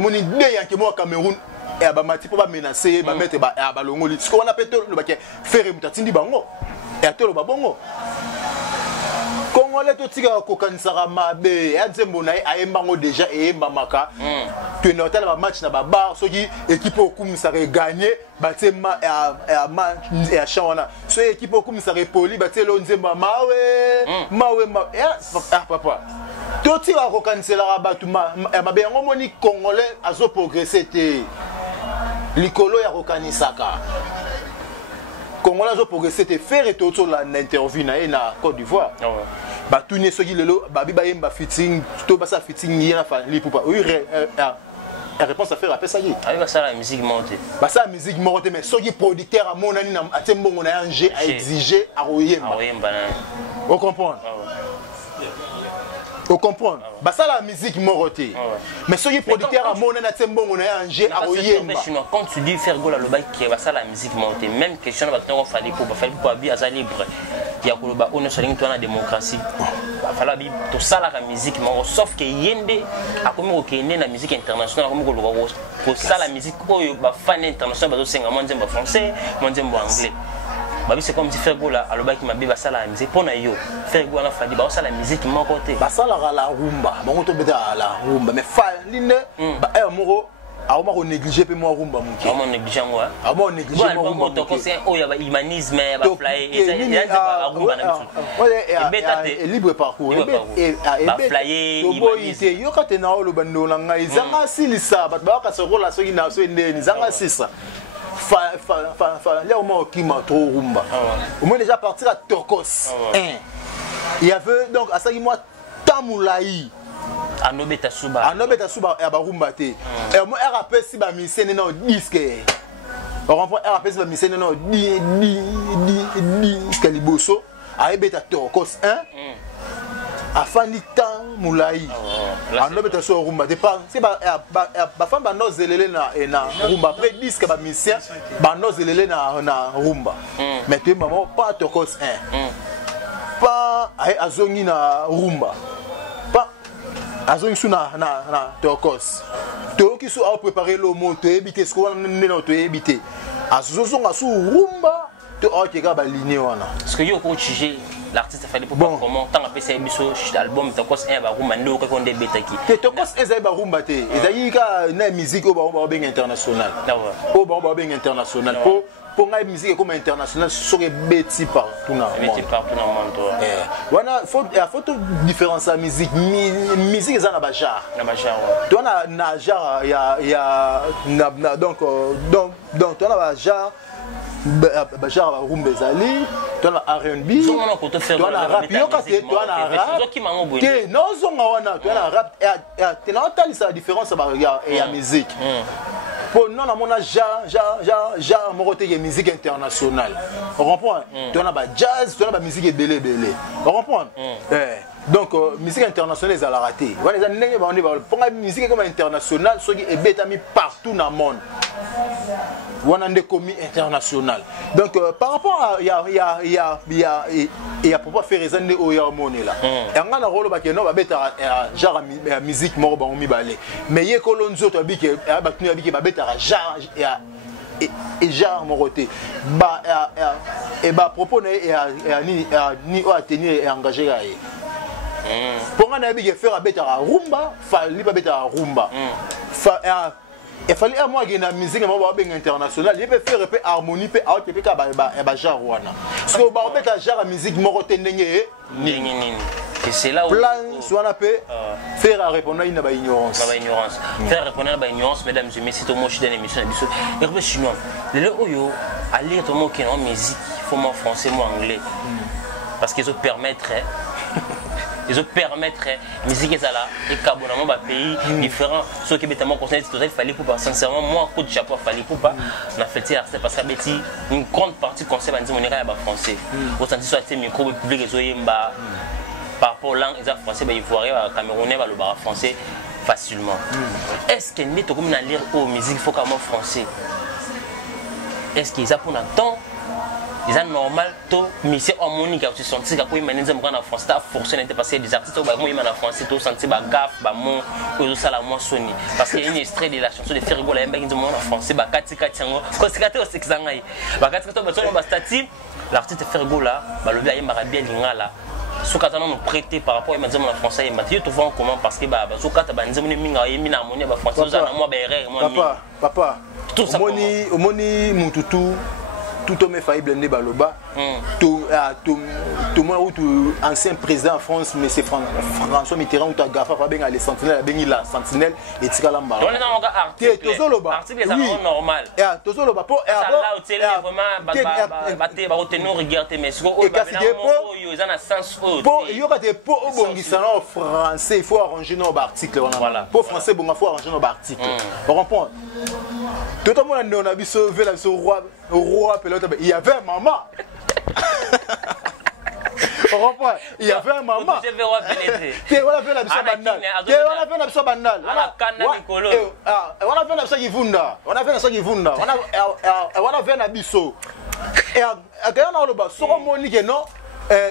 moni de yanke mo Cameroun et ba mati po ba menacer ba mettre ba longoli ce qu'on appelle le baké faire mutatindi bango et atolo ba bongo Congolais to tika kokanisaka mabe ya nzembo na ayembango déjà eyembamaka to na hôtel ba match na ba bar soki équipe okumisaka gagner batema ya shawana so équipe okumisaka poli batelo nzembo mawe papa to tika kokanisela batu mabe yango moni Congolais azo progresser te likolo ya kokanisaka Congolais azo progresser te faire toto la interview na Côte d'Ivoire batuni soki lelo babi bayemba fitting to basa fitting yena fa lipupa oui réponse à faire après ça y ah bah ça la musique montée bah ça musique montée mais soki producteur a monani na atembongo na yanje a exiger a oyemba on comprend on comprend bah ça la musique montée mais soki producteur a monani na atembongo na yanje a oyemba quand tu dis faire gola le bac qui bah ça la musique montée même question ba ton fallait pour bi aza libre ya koloba on est sur la démocratie fala bi to sala la musique mais sauf que yende akomi okende na musique internationale akomi koloba pour ça la musique oyo ba fan international ba senga monzemba français monzemba anglais babi c'est comme si faire gola aloba ki mabe ba sala la musique pona yo faire gola fadi ba sala la musique mon côté ba sala la rumba bango to beta la rumba mais fa line ba moko aoma ko négliger pe mo rumba muke aoma négliger moi aoma négliger mo rumba to conseil o ya ba humanisme ba flyer et ça rumba na biso et libre parcours et ba flyer humanisme yo kate na lo bando na ngai zanga silisa ba ka se rola so ina so ndeni zanga sisa fa là au moins qui m'a trop rumba au moins déjà partir à Tokos il y avait donc à ça moi Tamoulaï Anobeta Suba ya barumba te et moi rappelle si ba misene na disque on comprend rappelle si ba misene na disque liboso aibeta Tokos afandi Tamoulaï anobeta so rumba te pas c'est ba femme ba nozelele na rumba après disque ba misien ba nozelele na rumba mais tu maman pas Tokos pas azongi na rumba azongi suna na Tokos to ki so a préparer le mot to ebité ce qu'on na to ebité azozonga su rumba to a ke ga ba ligne wana parce que yo ko chiger l'artiste fallait pour comment tant après c'est biso album Tokos ba rumba ndo ko ndé betaki ke Tokos ba rumba te ezali ka na musique o ba ben international o ba ben international pour la musique comme internationale serait bêtis partout dans le monde. Voilà, faut différence la musique. Musique c'est un bajar. Tu as un jar, il y a donc tu as un bajar. Bajar rumba zali, tu as R&B, tu as rap, tu as rap. Non, tu as rap. Tu as la différence il y a musique. Pour nous, on a genre moroté de musique internationale. On comprend? Tu as jazz, tu as musique belé. On comprend? Donc, musique internationale, ça l'a raté. Pour la musique internationale, ce qui est bétami partout dans le monde. On a des commis internationales. Donc, par rapport à il y a pourquoi faire raison de au monde là. Et on a un rôle qui non bêta genre musique mort ba mi balé. Mais y kolonzo to bi ke ba tuni bi ke ba bêta genre et genre moroté. Ba et ba propos ni o tenir et engager là. Pour on a bi ke faire bêta rumba, fali ba bêta rumba. Il fallait à moi qu'il y ait une musique internationale. Il peut faire une harmonie, il peut faire un genre. Parce que il peut faire une musique morotende. Et c'est là où on peut faire répondre à une ignorance. Faire répondre à une ignorance, mesdames et messieurs, c'est au moins dans l'émission. Et puis chinois, le où à lire tout le monde qui est en musique, il faut moi français, moi anglais. Parce qu'ils permettraient. Ils permettraient musique et ça là et cabonnement bah pays différents ceux qui étaient concernés il fallait pour pas sincèrement moi coup de chapeau fallait pour pas on a fait c'est parce que Betty une grande partie conseil va dire mon égal français au sens soit c'est micro public les oyemba par rapport langue ils français bah ivoirien camerounais bah le bar français facilement. Est-ce que nous avons lire aux musique faut comme français? Est-ce qu'ils ont pour un temps? Ils ont normal tout mission harmonique à se sentir quand ils managent en français à forcer n'était passé des artistes bah moi ils en français tout sentir bah gaffe bah mon aux ça la moi sonner parce qu'il y a une extrait de la chanson de Fergo la mbaki en français bah katika ngo quand c'est katika c'est xangai bah katika bah son bah stati l'artiste Fergo là bah le bien marabia lingala ce qu'on nous prêter par rapport à management en français et Mathieu tu vois comment parce que bah ce qu'on bah nzemuni minga yemi na harmonie bah français ça moi bah erreur moi papa tout ça omoni mututu tout homme faillible n'est baloba tout ancien président en France mais c'est François Mitterrand ou ta gafa pas bien les sentinelles bien la sentinelle et tikala mba on est dans un article c'est normal et tozoloba pour là au télé vraiment baté ba retenir regarder mais ce qu'on ils ont un sens pour il y aura des pour bongisa en français il faut arranger nos articles pour français bon il faut arranger nos articles on comprend tout le monde on a vu sauver la roi pelote il y avait un maman. On reprend. Il y avait un maman. Je vais pénétrer. On a fait la mission banale. On a fait la mission banale. On a fait la mission Givunda. On a fait la mission Givunda. On a fait la mission. Et on a le bas. Sur Monique non.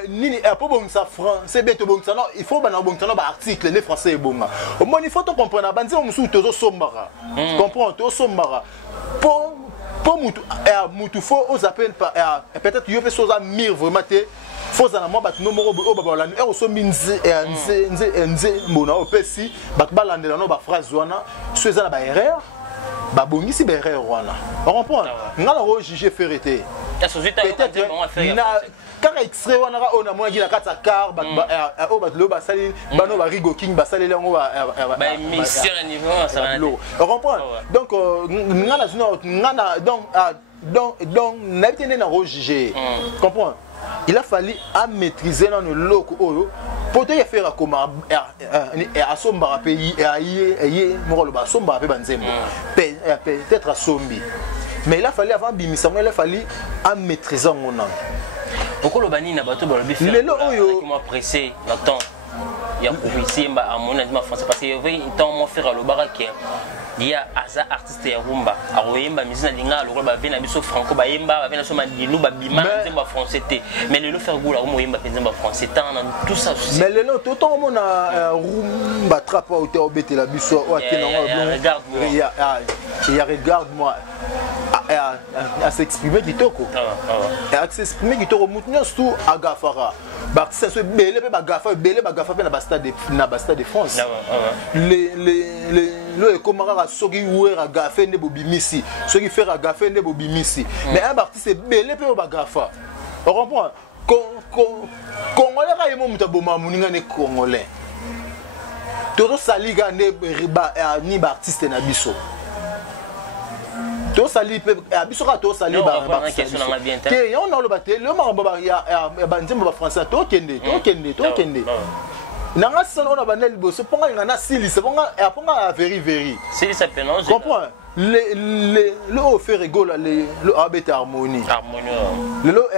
Nini pour bon ça français beto bon ça non il faut bana bon ça non article les français est bon au moins il faut te comprendre banzi on musu tozo sombara comprends to sombara pour mutu faut aux appels peut-être il y a des choses à mire vraiment faut ça moi bat no moro o baba la e so minze nze mona o pesi bat balandela no ba phrase wana so za na ba erreur ba bongisi ba erreur wana on comprend ngala ro juger ferité peut-être car extrait wana on a moins qui la kata car o bat lo ba sali bano ba rigo king ba sali lengo ba émission à niveau ça va on comprend donc ngala zino ngana donc n'habitez na ro juger comprend. Il a fallu à maîtriser dans le loco pour te faire comme à somba pays et moroloba somba peut-être à sombi mais il a fallu avant bimisa il a fallu à maîtriser mon nom pourquoi le bani n'a pas tout le bifé moi pressé l'attend il y a ici à mon avis français parce que il temps mon frère le baraque il y a asa artiste ya rumba aroyemba mizina linga lo ba vena biso franco ba yemba ba vena so madilu ba bima nzemba français te mais le faire goula mo yemba nzemba français tant tout ça mais le no to to mona rumba trap au te obete la biso o akena regarde moi à s'exprimer kitoko à s'exprimer kitoko mutnya surtout à gafara ba ça se belé ba gafa pe na basta de France le komara soki ouera gafe ne bobimisi soki faire gafe ne bobimisi mais un artiste belé pe ba gafa on comprend congolais ka yemo mutaboma muninga ne congolais todo saliga ne riba ni ba artiste na biso to sali pe biso ka to sali ba question na bien temps que on a le baté le maraba ya banzemba ba français to kende nanga sana on a banel boso ponga ngana silisa ponga very silisa penose comprends le offert rigole le abet harmonie le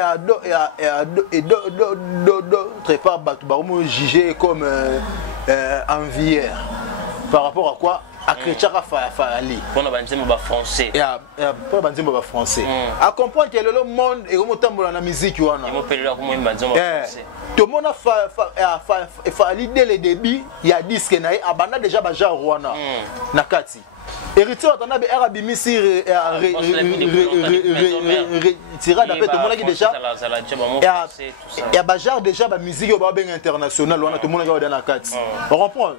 très pas ba juger comme envier par rapport à quoi à chrétien fali pour na banzemba ba français pour banzemba ba français à comprendre que le monde est comme tambola na musique wana mo pelela comme banzemba français tout le monde a fallu dès le début il y a disque na abanda déjà ba genre wana na kati héritier atana be arabi misir tirade après tout le monde qui déjà il y a ba genre déjà ba musique ba ben international wana tout le monde qui va dans na kati on comprend.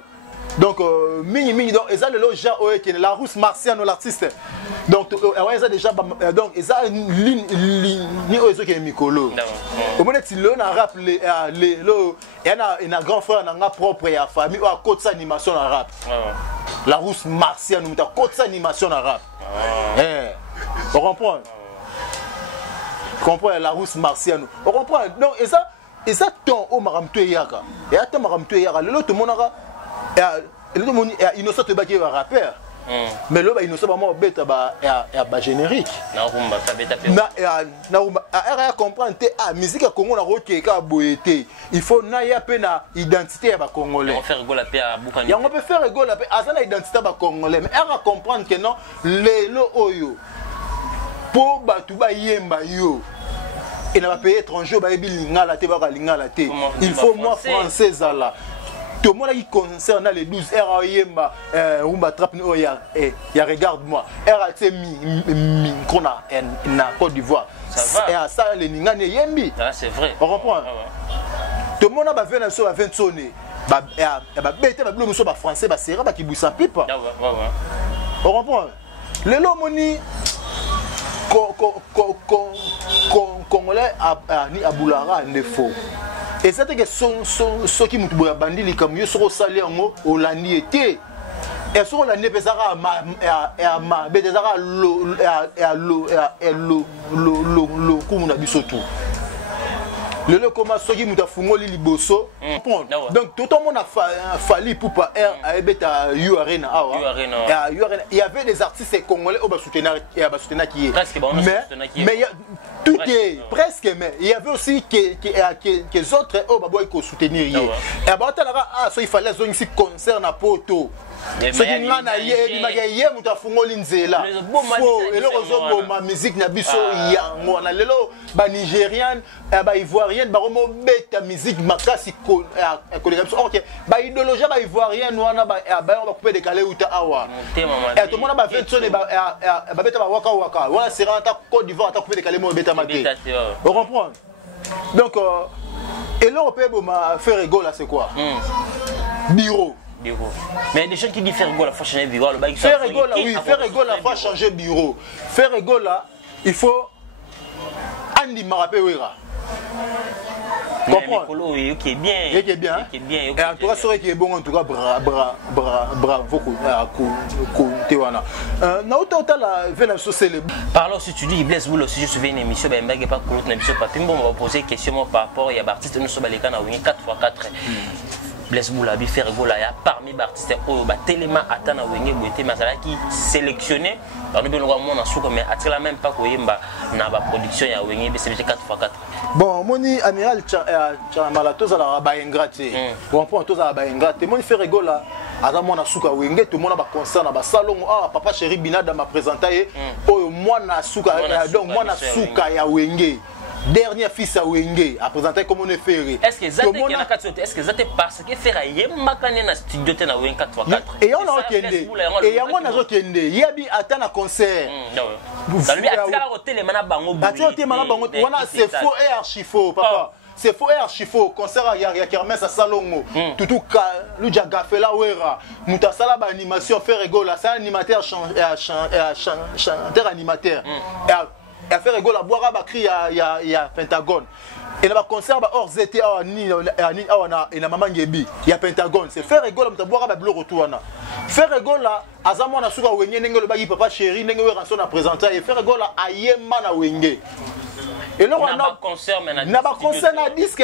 Donc mini donc ils ont le genre la rousse martienne l'artiste donc ils ont déjà donc ils ont ligne ni ozo qui est mikolo au moment où l'on a rappelé il y a grand frère n'a propre ya famille ou à côté animation en rap la rousse martienne ou à côté animation en rap on comprend la rousse martienne on comprend donc et ça ton au maramto yaka et attends maramto yaka le tout monde a innocent te baquer un rappeur mais là il nous sommes vraiment bête à générique na comprendre ah musique à Congo na roké ka boyete il faut na ya pe na identité ba congolais on fait rigoler pe à Bukani on peut faire rigoler pe azana identité ba congolais mais à comprendre que non lelo oyo po batu ba yemba yo et na ba pays étranger ba yebi lingala te ba lingala te il faut moi français là. Tout le monde qui concerne les 12 RAIMA, Rumba Trap, il y a regarde-moi, RAT qu'on a en Côte d'Ivoire. Et à ça, les Ningane Yembi. C'est vrai. On comprend. Tout le monde a fait un saut à 20 sonnées. Il y a bête, il y a français, il y a qui bouge sa pipe. On comprend. Les lomoni, Congolais à Boulara, il faut. Et c'est que ceux qui m'ont bandi les camions sont salés en haut au lani été et sur la ne pesara ma bedezara lo kumuna bisotu le comment ceux qui m'ont fumoli liboso donc tout le monde a fallu pour pas à ebeta URN il y avait des artistes congolais au soutenir qui est mais tout est presque, mais il y avait aussi que autres qui soutenir. Et il fallait que concerne à Poto. Ce qui est là, la musique nigérienne, ivoirienne, la musique makasi idéologie ivoirienne, on peut décaler tout le monde a 20 tonnes Côte d'Ivoire, on peut décaler on comprend. Donc, et là, on peut faire rigoler, c'est quoi? Bureau. Mais des gens qui disent faire rigoler, il faut changer de bureau. Faire rigoler, oui, faire rigoler, il faut changer de bureau. Faire rigoler, il faut. Andy Marapé Ouira. Comprends? Qui est bien. Qui est bien. Et en tout cas, c'est qui est bon, en tout cas, bravo. Parlons si tu dis, Blaise Boule aussi, je suivais une émission, ben Mbag et pas Koulout, une émission papier. Bon, on va poser une question par rapport, il y a artiste, nous sommes les canaux, 4x4. Blaise Boule a fait rigoler, parmi les artistes, tellement atteint à Wenge, qui sélectionné, par nous, on a su, mais à même pas qu'il y a production, il y a Wenge, c'est 4x4. Bon, moni amiral Charamala tous à la baingrate. Bon, pour tous à la baingrate. Moni fait rigoler. Adam mona suka wenge, tout le monde a concert na salon. Ah, papa chéri Binada m'a présenté. Oh, moi na suka, donc moi na suka ya wenge. Dernier fils à Wenge a présenté comme on est ferré. Est-ce que c'était parce que faire Yemakane na studio na Wenge 4x4? Et on a kende. Et on a kende. Yabi attend un concert. Ça lui a tiré au télé mana bango. C'est faux et archi faux, papa. C'est faux et archi faux. Concert à Kermesse à Salongo. Tout Luja Gafela Wera. Moutasala ba animation fait rigoler. C'est un animateur chanteur animateur. Et à faire rigoler, boire à Bakri, il y a Pentagone. Et dans le concert, hors ZT, il y a Maman Gebi, il y a Pentagone. C'est faire rigoler, il boire à Bleu retour. Faire rigoler, à Zaman, à Souka Wenge, Nengo le Bagi, Papa Chéri, Nengo Ranson a présenté. Et faire rigoler à Yeman à Wenge. Et là, on a un concert, mais on a un concert à disque,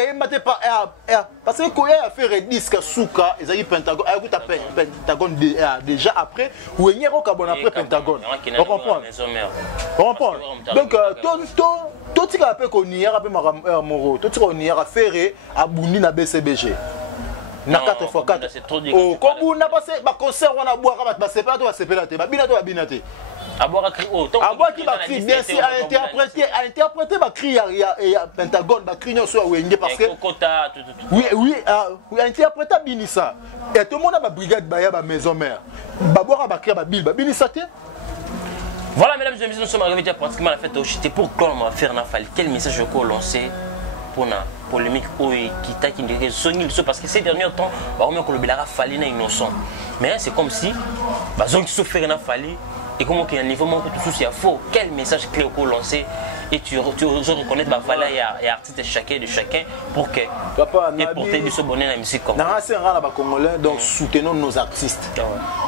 parce que quand il y a fait un disque à Souka, il y a eu Pentagone, il y a eu Pentagone déjà après, ou il y a eu après Pentagone. On comprend. On comprend. Donc, tout ce qu'on y a fait, Moro, tout ce qu'on y a fait, à Bouni na BCBG. Na 4x4. Oh, comme on a passé, le concert, on a boire, c'est pas toi, c'est pas là, c'est binate. Aboua qui va crier, bien sûr, à interpréter ma cri à Pentagone, ma cri sur Wenge parce que. Oui, à interpréter Binissa. Et tout le monde a ma brigade Baya, ma maison mère. Baboura va crier ma bille, Binissa. Voilà, mesdames et messieurs, nous sommes arrivés pratiquement à la fête au Chité. Pourquoi on va faire Nafal? Quel message je peux lancer pour la polémique qui t'a indiqué parce que ces derniers temps, on a fallu innocent. Mais c'est comme si, ils ont souffert Nafali. Et comment qu'il y a un niveau où tout ça est faux? Quel message clé pour lancer? Et tu reconnais la valeur et artiste de chacun pour que et porter du bonheur dans la musique comme ça. C'est rare Congolais, donc soutenons nos artistes.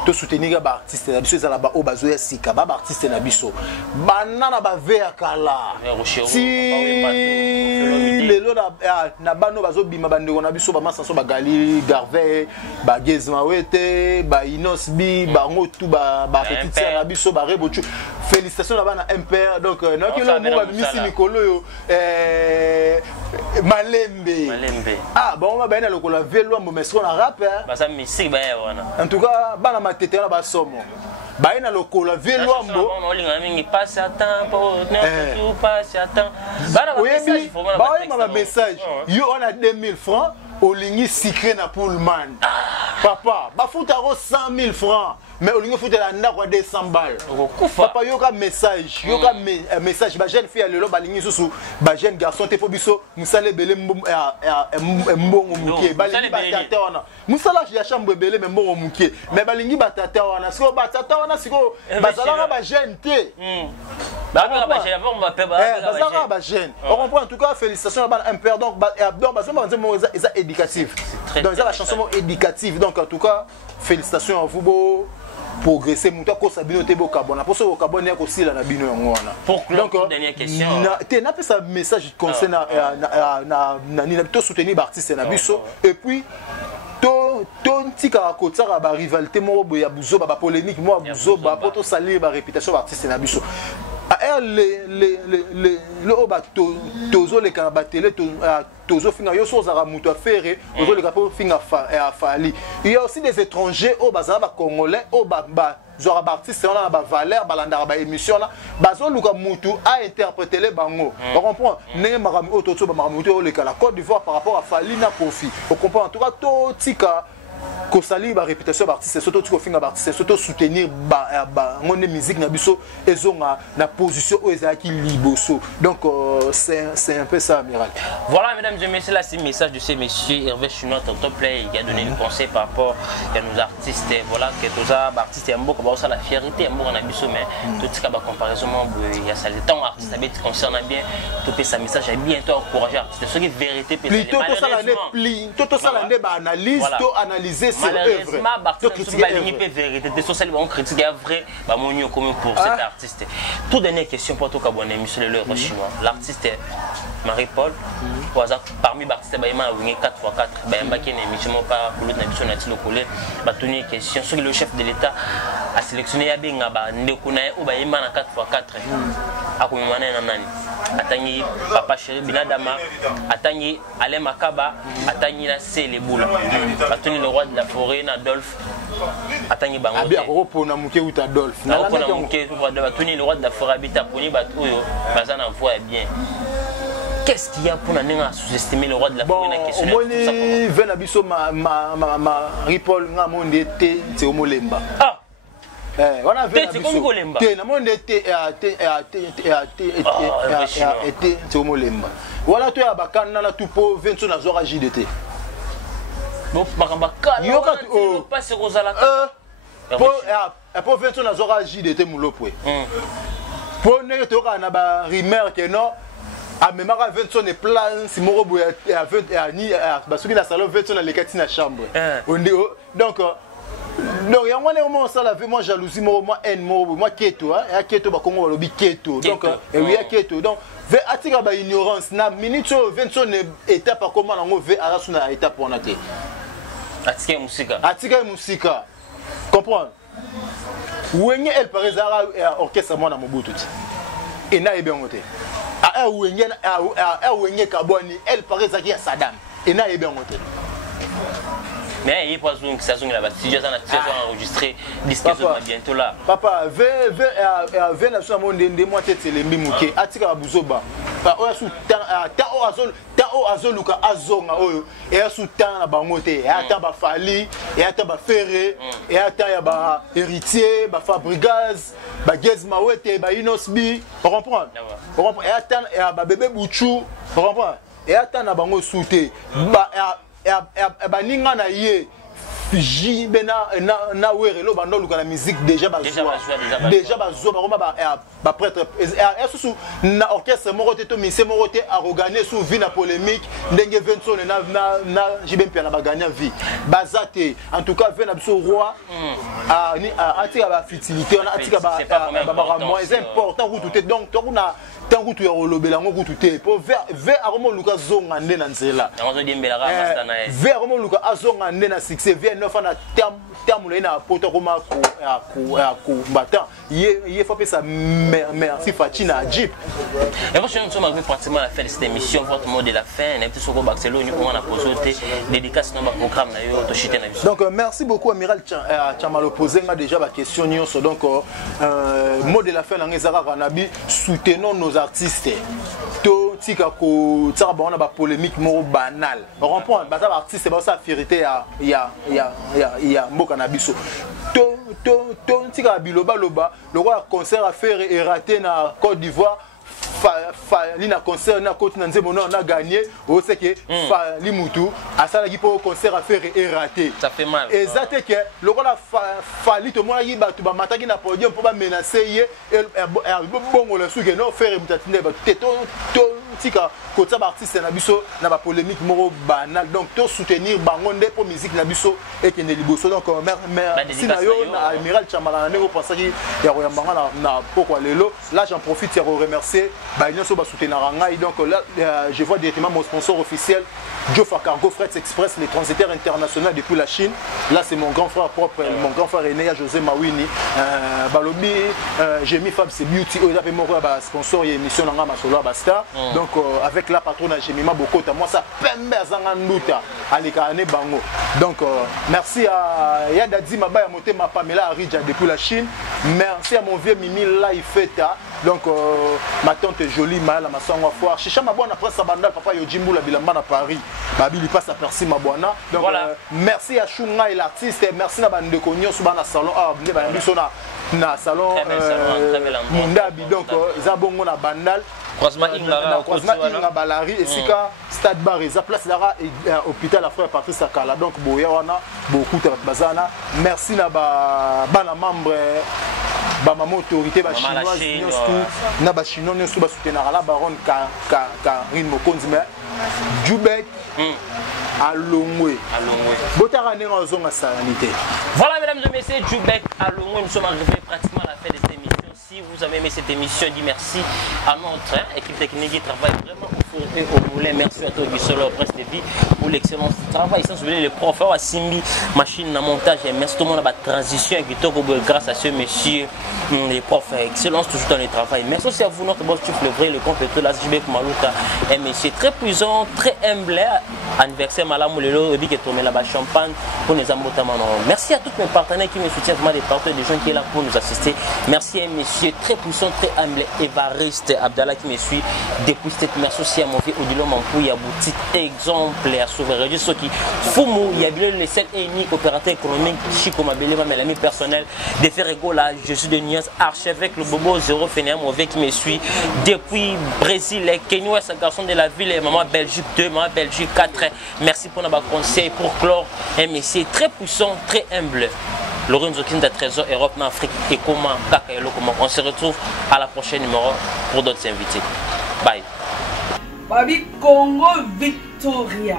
To soutenir les artistes, na biso za ba o bazoya sika ba artiste na biso. Banana ba vea kala. Si lelo na bano bazobima bandeko na biso bamasanso bagali Garvey bagezma wete ba inosbi bango tout ba petit na biso ba rebochu félicitations na bana MPR donc na kilo mo ba misi mikolo yo Malembe ah bon ba bana lokola velo mo mesro na rap ba sa musique ba wana en tout cas bana matete na ba somo ba ina lokola velo ambo on linga mingi passe à temps pour tout passe à temps bana ba message yo on a 2000 francs au ligni secret na Pullman papa ba futaro 100 000 francs mais au ligni futela ndako 200 balles papa yo ka message message ba jeune fille lelo ba ligni susu ba jeune garçon te po biso musale bele mbongo mukie ba ligni ba tata wana musala ya chambre bele mbongo mukie mais ba ligni ba tata wana siko ba tata wana siko bazala ba jeune te ba jeune on comprend en tout cas félicitations à ba MPR donc ça éducatif donc ça la chanson éducative donc en tout cas félicitations à vous beau progresser muta ko sabino te bo kabona pour ce kabona ko sila na bino ngona donc dernière question te na pesa message concernant na ni to soutenir artiste na biso et puis to ntika ko tsara ba rivalité mo bo ya buzo ba polémique mo buzo ba poto salir ba réputation artiste na biso le oba tozo le kana batele tozo finga yo so za muto affaire ozo le kapo finga fali il y a aussi des étrangers au bazara ba congolais au ba zora ba artiste on a ba valeur balanda ba émission là bazo luka mutu a interpréter les bango on comprend ne marami ototo ba marami to le kala Côte d'Ivoire par rapport à Fali na Kofi on comprend en tout cas to tika ko sali ba réputation d'artiste surtout tu ko finga artiste surtout soutenir ba ngone musique na biso ezonga na position o ezaki liboso donc c'est un peu ça amiral. Voilà mesdames et messieurs, là c'est le message de ces messieurs Hervé Chinois top play qui a donné une conseil par rapport à nos artistes voilà que tous les artistes en beaucoup ça la fierté en beaucoup na biso mais tout ce qui ba comparaison il y a ça le temps artiste avec concernant bien tout ça message est bien toi encourager artiste ce qui vérité plutôt tout ça la ba analyse to analyser malheureusement parce que tu vas limiter vérité des sociales vont critiquer vrai ba monio comme pour cet artiste. Toute dernière question pour toi Kabone monsieur le Chinois l'artiste Marie-Paul au hasard parmi les artistes ba ima wingi 4x4 ba mbaki na émission pas pour l'autre émission na tilo collé ba tenir question sur le chef de l'état a sélectionné ya benga ba ndeko na o ba ima na 4x4 akumana na nani atangi papa chéri binadama atangi Ale Makaba atangi na Seleboula atangi le roi de la forêt na Adolphe atangi bango abi akopona muke uta Adolphe na pona muke atangi le roi de la forêt habita poni bat oyo bazana voix bien. Qu'est-ce qu'il y a pour nous sous-estimer le roi de la forêt na question bon moni vena biso ma Ripol nga monde te c'est omolemba on a vu na monde te omolemba voilà toi bakana na tupo venso na zora JDT bon bakamba yo pas se rozala pour venso na zora JDT mulopwe pour ne to kana ba rumeur que non a même à 20 son plan si morobo à 20 ni basuki na salon 20 na lekati na chambre donc il y a un moment ça la vie moi jalousie moi haine moi keto hein keto ba kongo lobi keto donc oui keto donc ve atika ba ignorance na minute 20 son étape comment ngo ve arasu na étape on a té atika musika comprendre wenye el parizara orchestre moi na mobutu et na ebiongote a wenye kaboni el parizaki ya Saddam et na ebiongote. Mais il faut que ça soit là-bas. Si j'ai enregistré, disque bientôt là. Papa, ve na so monde de moi tete le mimuke atika buzoba. Pa oya su ta o azoluka azonga oyo e su ta na bangote e ata ba Fali e ata ba Ferré e ata ya ba héritier ba Fabregas ba Gezma wete ba Inosbi on comprend e ata ba bébé Bouchou on comprend e ata na bango souté ba ba ninga na ye J bena na were lo bando luka na musique déjà bazo ba prêtre sous na orchestre morote to mise morote a regagner sous vie na polémique ndenge 20 son na jibem pia na ba gagner vie bazate en tout cas vena biso roi a ni atika ba futilité on atika ba moins important tout donc to kuna tant que tu es relobé là tu t'es pour vers armo luka zonga nde na nzela vers armo luka azonga nde na succès vers neuf na terme là na poto koma ko battant il faut ça merci Fatina Jeep et moi nous sommes arrivés pratiquement à la fin de cette émission votre mot de la fin et puis sur Barcelone on a posé dédicace dans le programme na yo to chiter na biso. Donc merci beaucoup Amiral Chamalo posé déjà la question nyonso donc mot de la fin na ngezaka kanabi soutenons nos artistes to tika ko tsaka ba na ba polémique mo banal on comprend ba ça artiste ba ça vérité ya mboka na biso to tika biloba loba le roi concert à faire et raté na Côte d'Ivoire fali na concert na côte na nzembo on a gagné on sait que fali mutu asala ki pour concert à faire et raté ça fait mal exact que le roi fali to moi yiba to ba mataki na podium pour ba menacer ye bongo le souke non faire mutatine ba to tika côté artiste na biso na ba polémique moro banal donc to soutenir bango nde pour musique na biso et que ne liboso donc merci na yo na Amiral Chamala na ngo pensa ki ya royambanga na pourquoi lelo là j'en profite pour remercier bah ils sont soutenir ngai donc là je vois directement mon sponsor officiel Jofa Cargo Freight Express les transitaires internationaux depuis la Chine là c'est mon grand frère propre mon grand frère aîné José Mawini balobi j'ai mis Fab c'est beauty au d'après mon sponsor et émission nanga masolo basta donc avec la patronne Jemima Bokota moi ça pembe azanga nduta alika ane bango donc merci à Yadadi Mabaya Motema Pamela Arija depuis la Chine merci à mon vieux Mimi Laifeta donc ma tante jolie Maala Masangwa Foire Chicha Mabwana Prince Abandal papa Yojimbu la Bilamba na Paris Babili passe à Percy Mabwana donc voilà. Merci à Shunga et l'artiste merci na bande konyo suba na salon ne ba biso na salon Mundabi donc zabongo na bandal croisement Inga Balari et sika stade bar et place là hôpital la frère Patrice Akala donc boya wana beaucoup de bazana merci na bana membre ba maman autorité ba chinoise na ba chinois ne sous ba soutenir la baronne Karine Mokonzi mais Jubek Alongwe Botara ne ngozonga sanité. Voilà mesdames et messieurs, Jubek Alongwe, nous sommes arrivés pratiquement à la fin de cette émission. Si vous avez aimé cette émission, dis merci à notre équipe technique qui travaille vraiment au four et au moulin. Merci à toi Guissolo, Presse de Vie pour l'excellence du travail. Sans oublier les profs, à Simbi, machine à montage. Et merci tout le monde à la transition grâce à ce monsieur, les profs, excellence toujours dans le travail. Merci aussi à vous, notre boss, le vrai, le compte, la Jubek Malouka, un monsieur très puissant, très humble. Anniversaire Malamulelo, et qui est tombé là-bas champagne pour nous embêter maintenant. Merci à tous mes partenaires qui me soutiennent, vraiment des partenaires, des gens qui sont là pour nous assister. Merci à un monsieur très puissant, très humble, Évariste Abdallah qui me suit depuis cette. Merci aussi à mon vieux Odilo Mampou, il y a boutique exemple à sauver. Je sais qui Foumou, il y a bien le seul et unique opérateur économique, Chico Mabélé, mes amis personnels, de Ferrego là, je suis de Nuance, archevêque, le Bobo, Zéro Fénéa, mon vieux qui me suit depuis Brésil, les Kenyans, ce garçon de la ville, et maman Belgique 2, maman Belgique 4. Merci pour nos conseils, pour clore un messier très puissant, très humble. Lorenzo Kinda Trésor, Europe, Afrique et comment, comment. On se retrouve à la prochaine numéro pour d'autres invités. Bye. Babi Congo Victoria.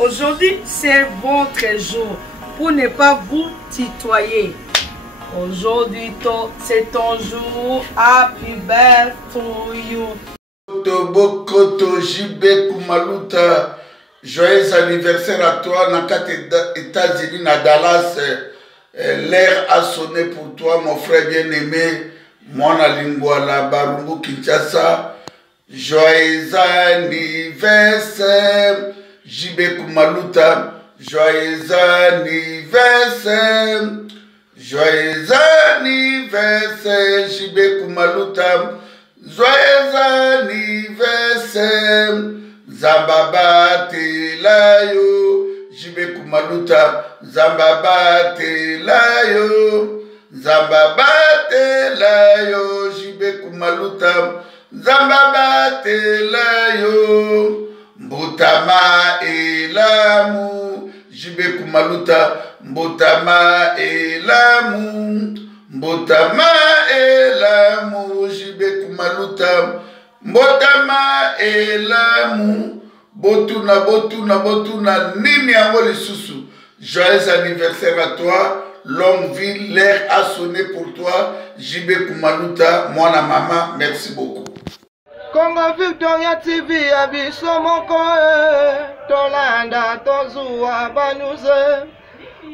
Aujourd'hui, c'est votre jour pour ne pas vous tutoyer. Aujourd'hui, c'est ton jour. Happy birthday to you. Tobokoto JB Kumaluta, joyeux anniversaire à toi. Dans 4 États-Unis, à Dallas, l'air a sonné pour toi, mon frère bien-aimé. Mwana Lingwala, Barumbu Kinshasa. Joyeux anniversaire, JB Kumaluta. Joyeux anniversaire. Joyeux anniversaire, JB Kumaluta. Joyeux anniversaire, Zambaba Telayo, JB Kumaluta, Zambaba Telayo, Zambaba Telayo, JB Kumaluta, Zambaba Telayo, Mbutama Elamu, JB Kumaluta, Mbutama Elamu. Mbotama elamu JB Kumaluta, Mbotama elamu, botuna nini yango lisusu. Joyeux anniversaire à toi, longue vie. L'air a sonné pour toi. JB Kumaluta, moi la maman, merci beaucoup. Congo Victoria TV abiso moko tolanda tozua banuze.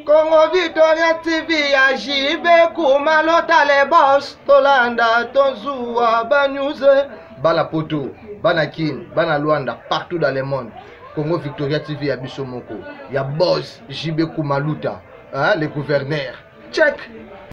Congo Victoria TV JB Kumaluta les boss tolanda tozua banuze. Bana poto, bana kin, bana Luanda partout dans le monde. Congo Victoria TV abiso moko. Ya boss JB Kumaluta, hein, le gouverneur. Check.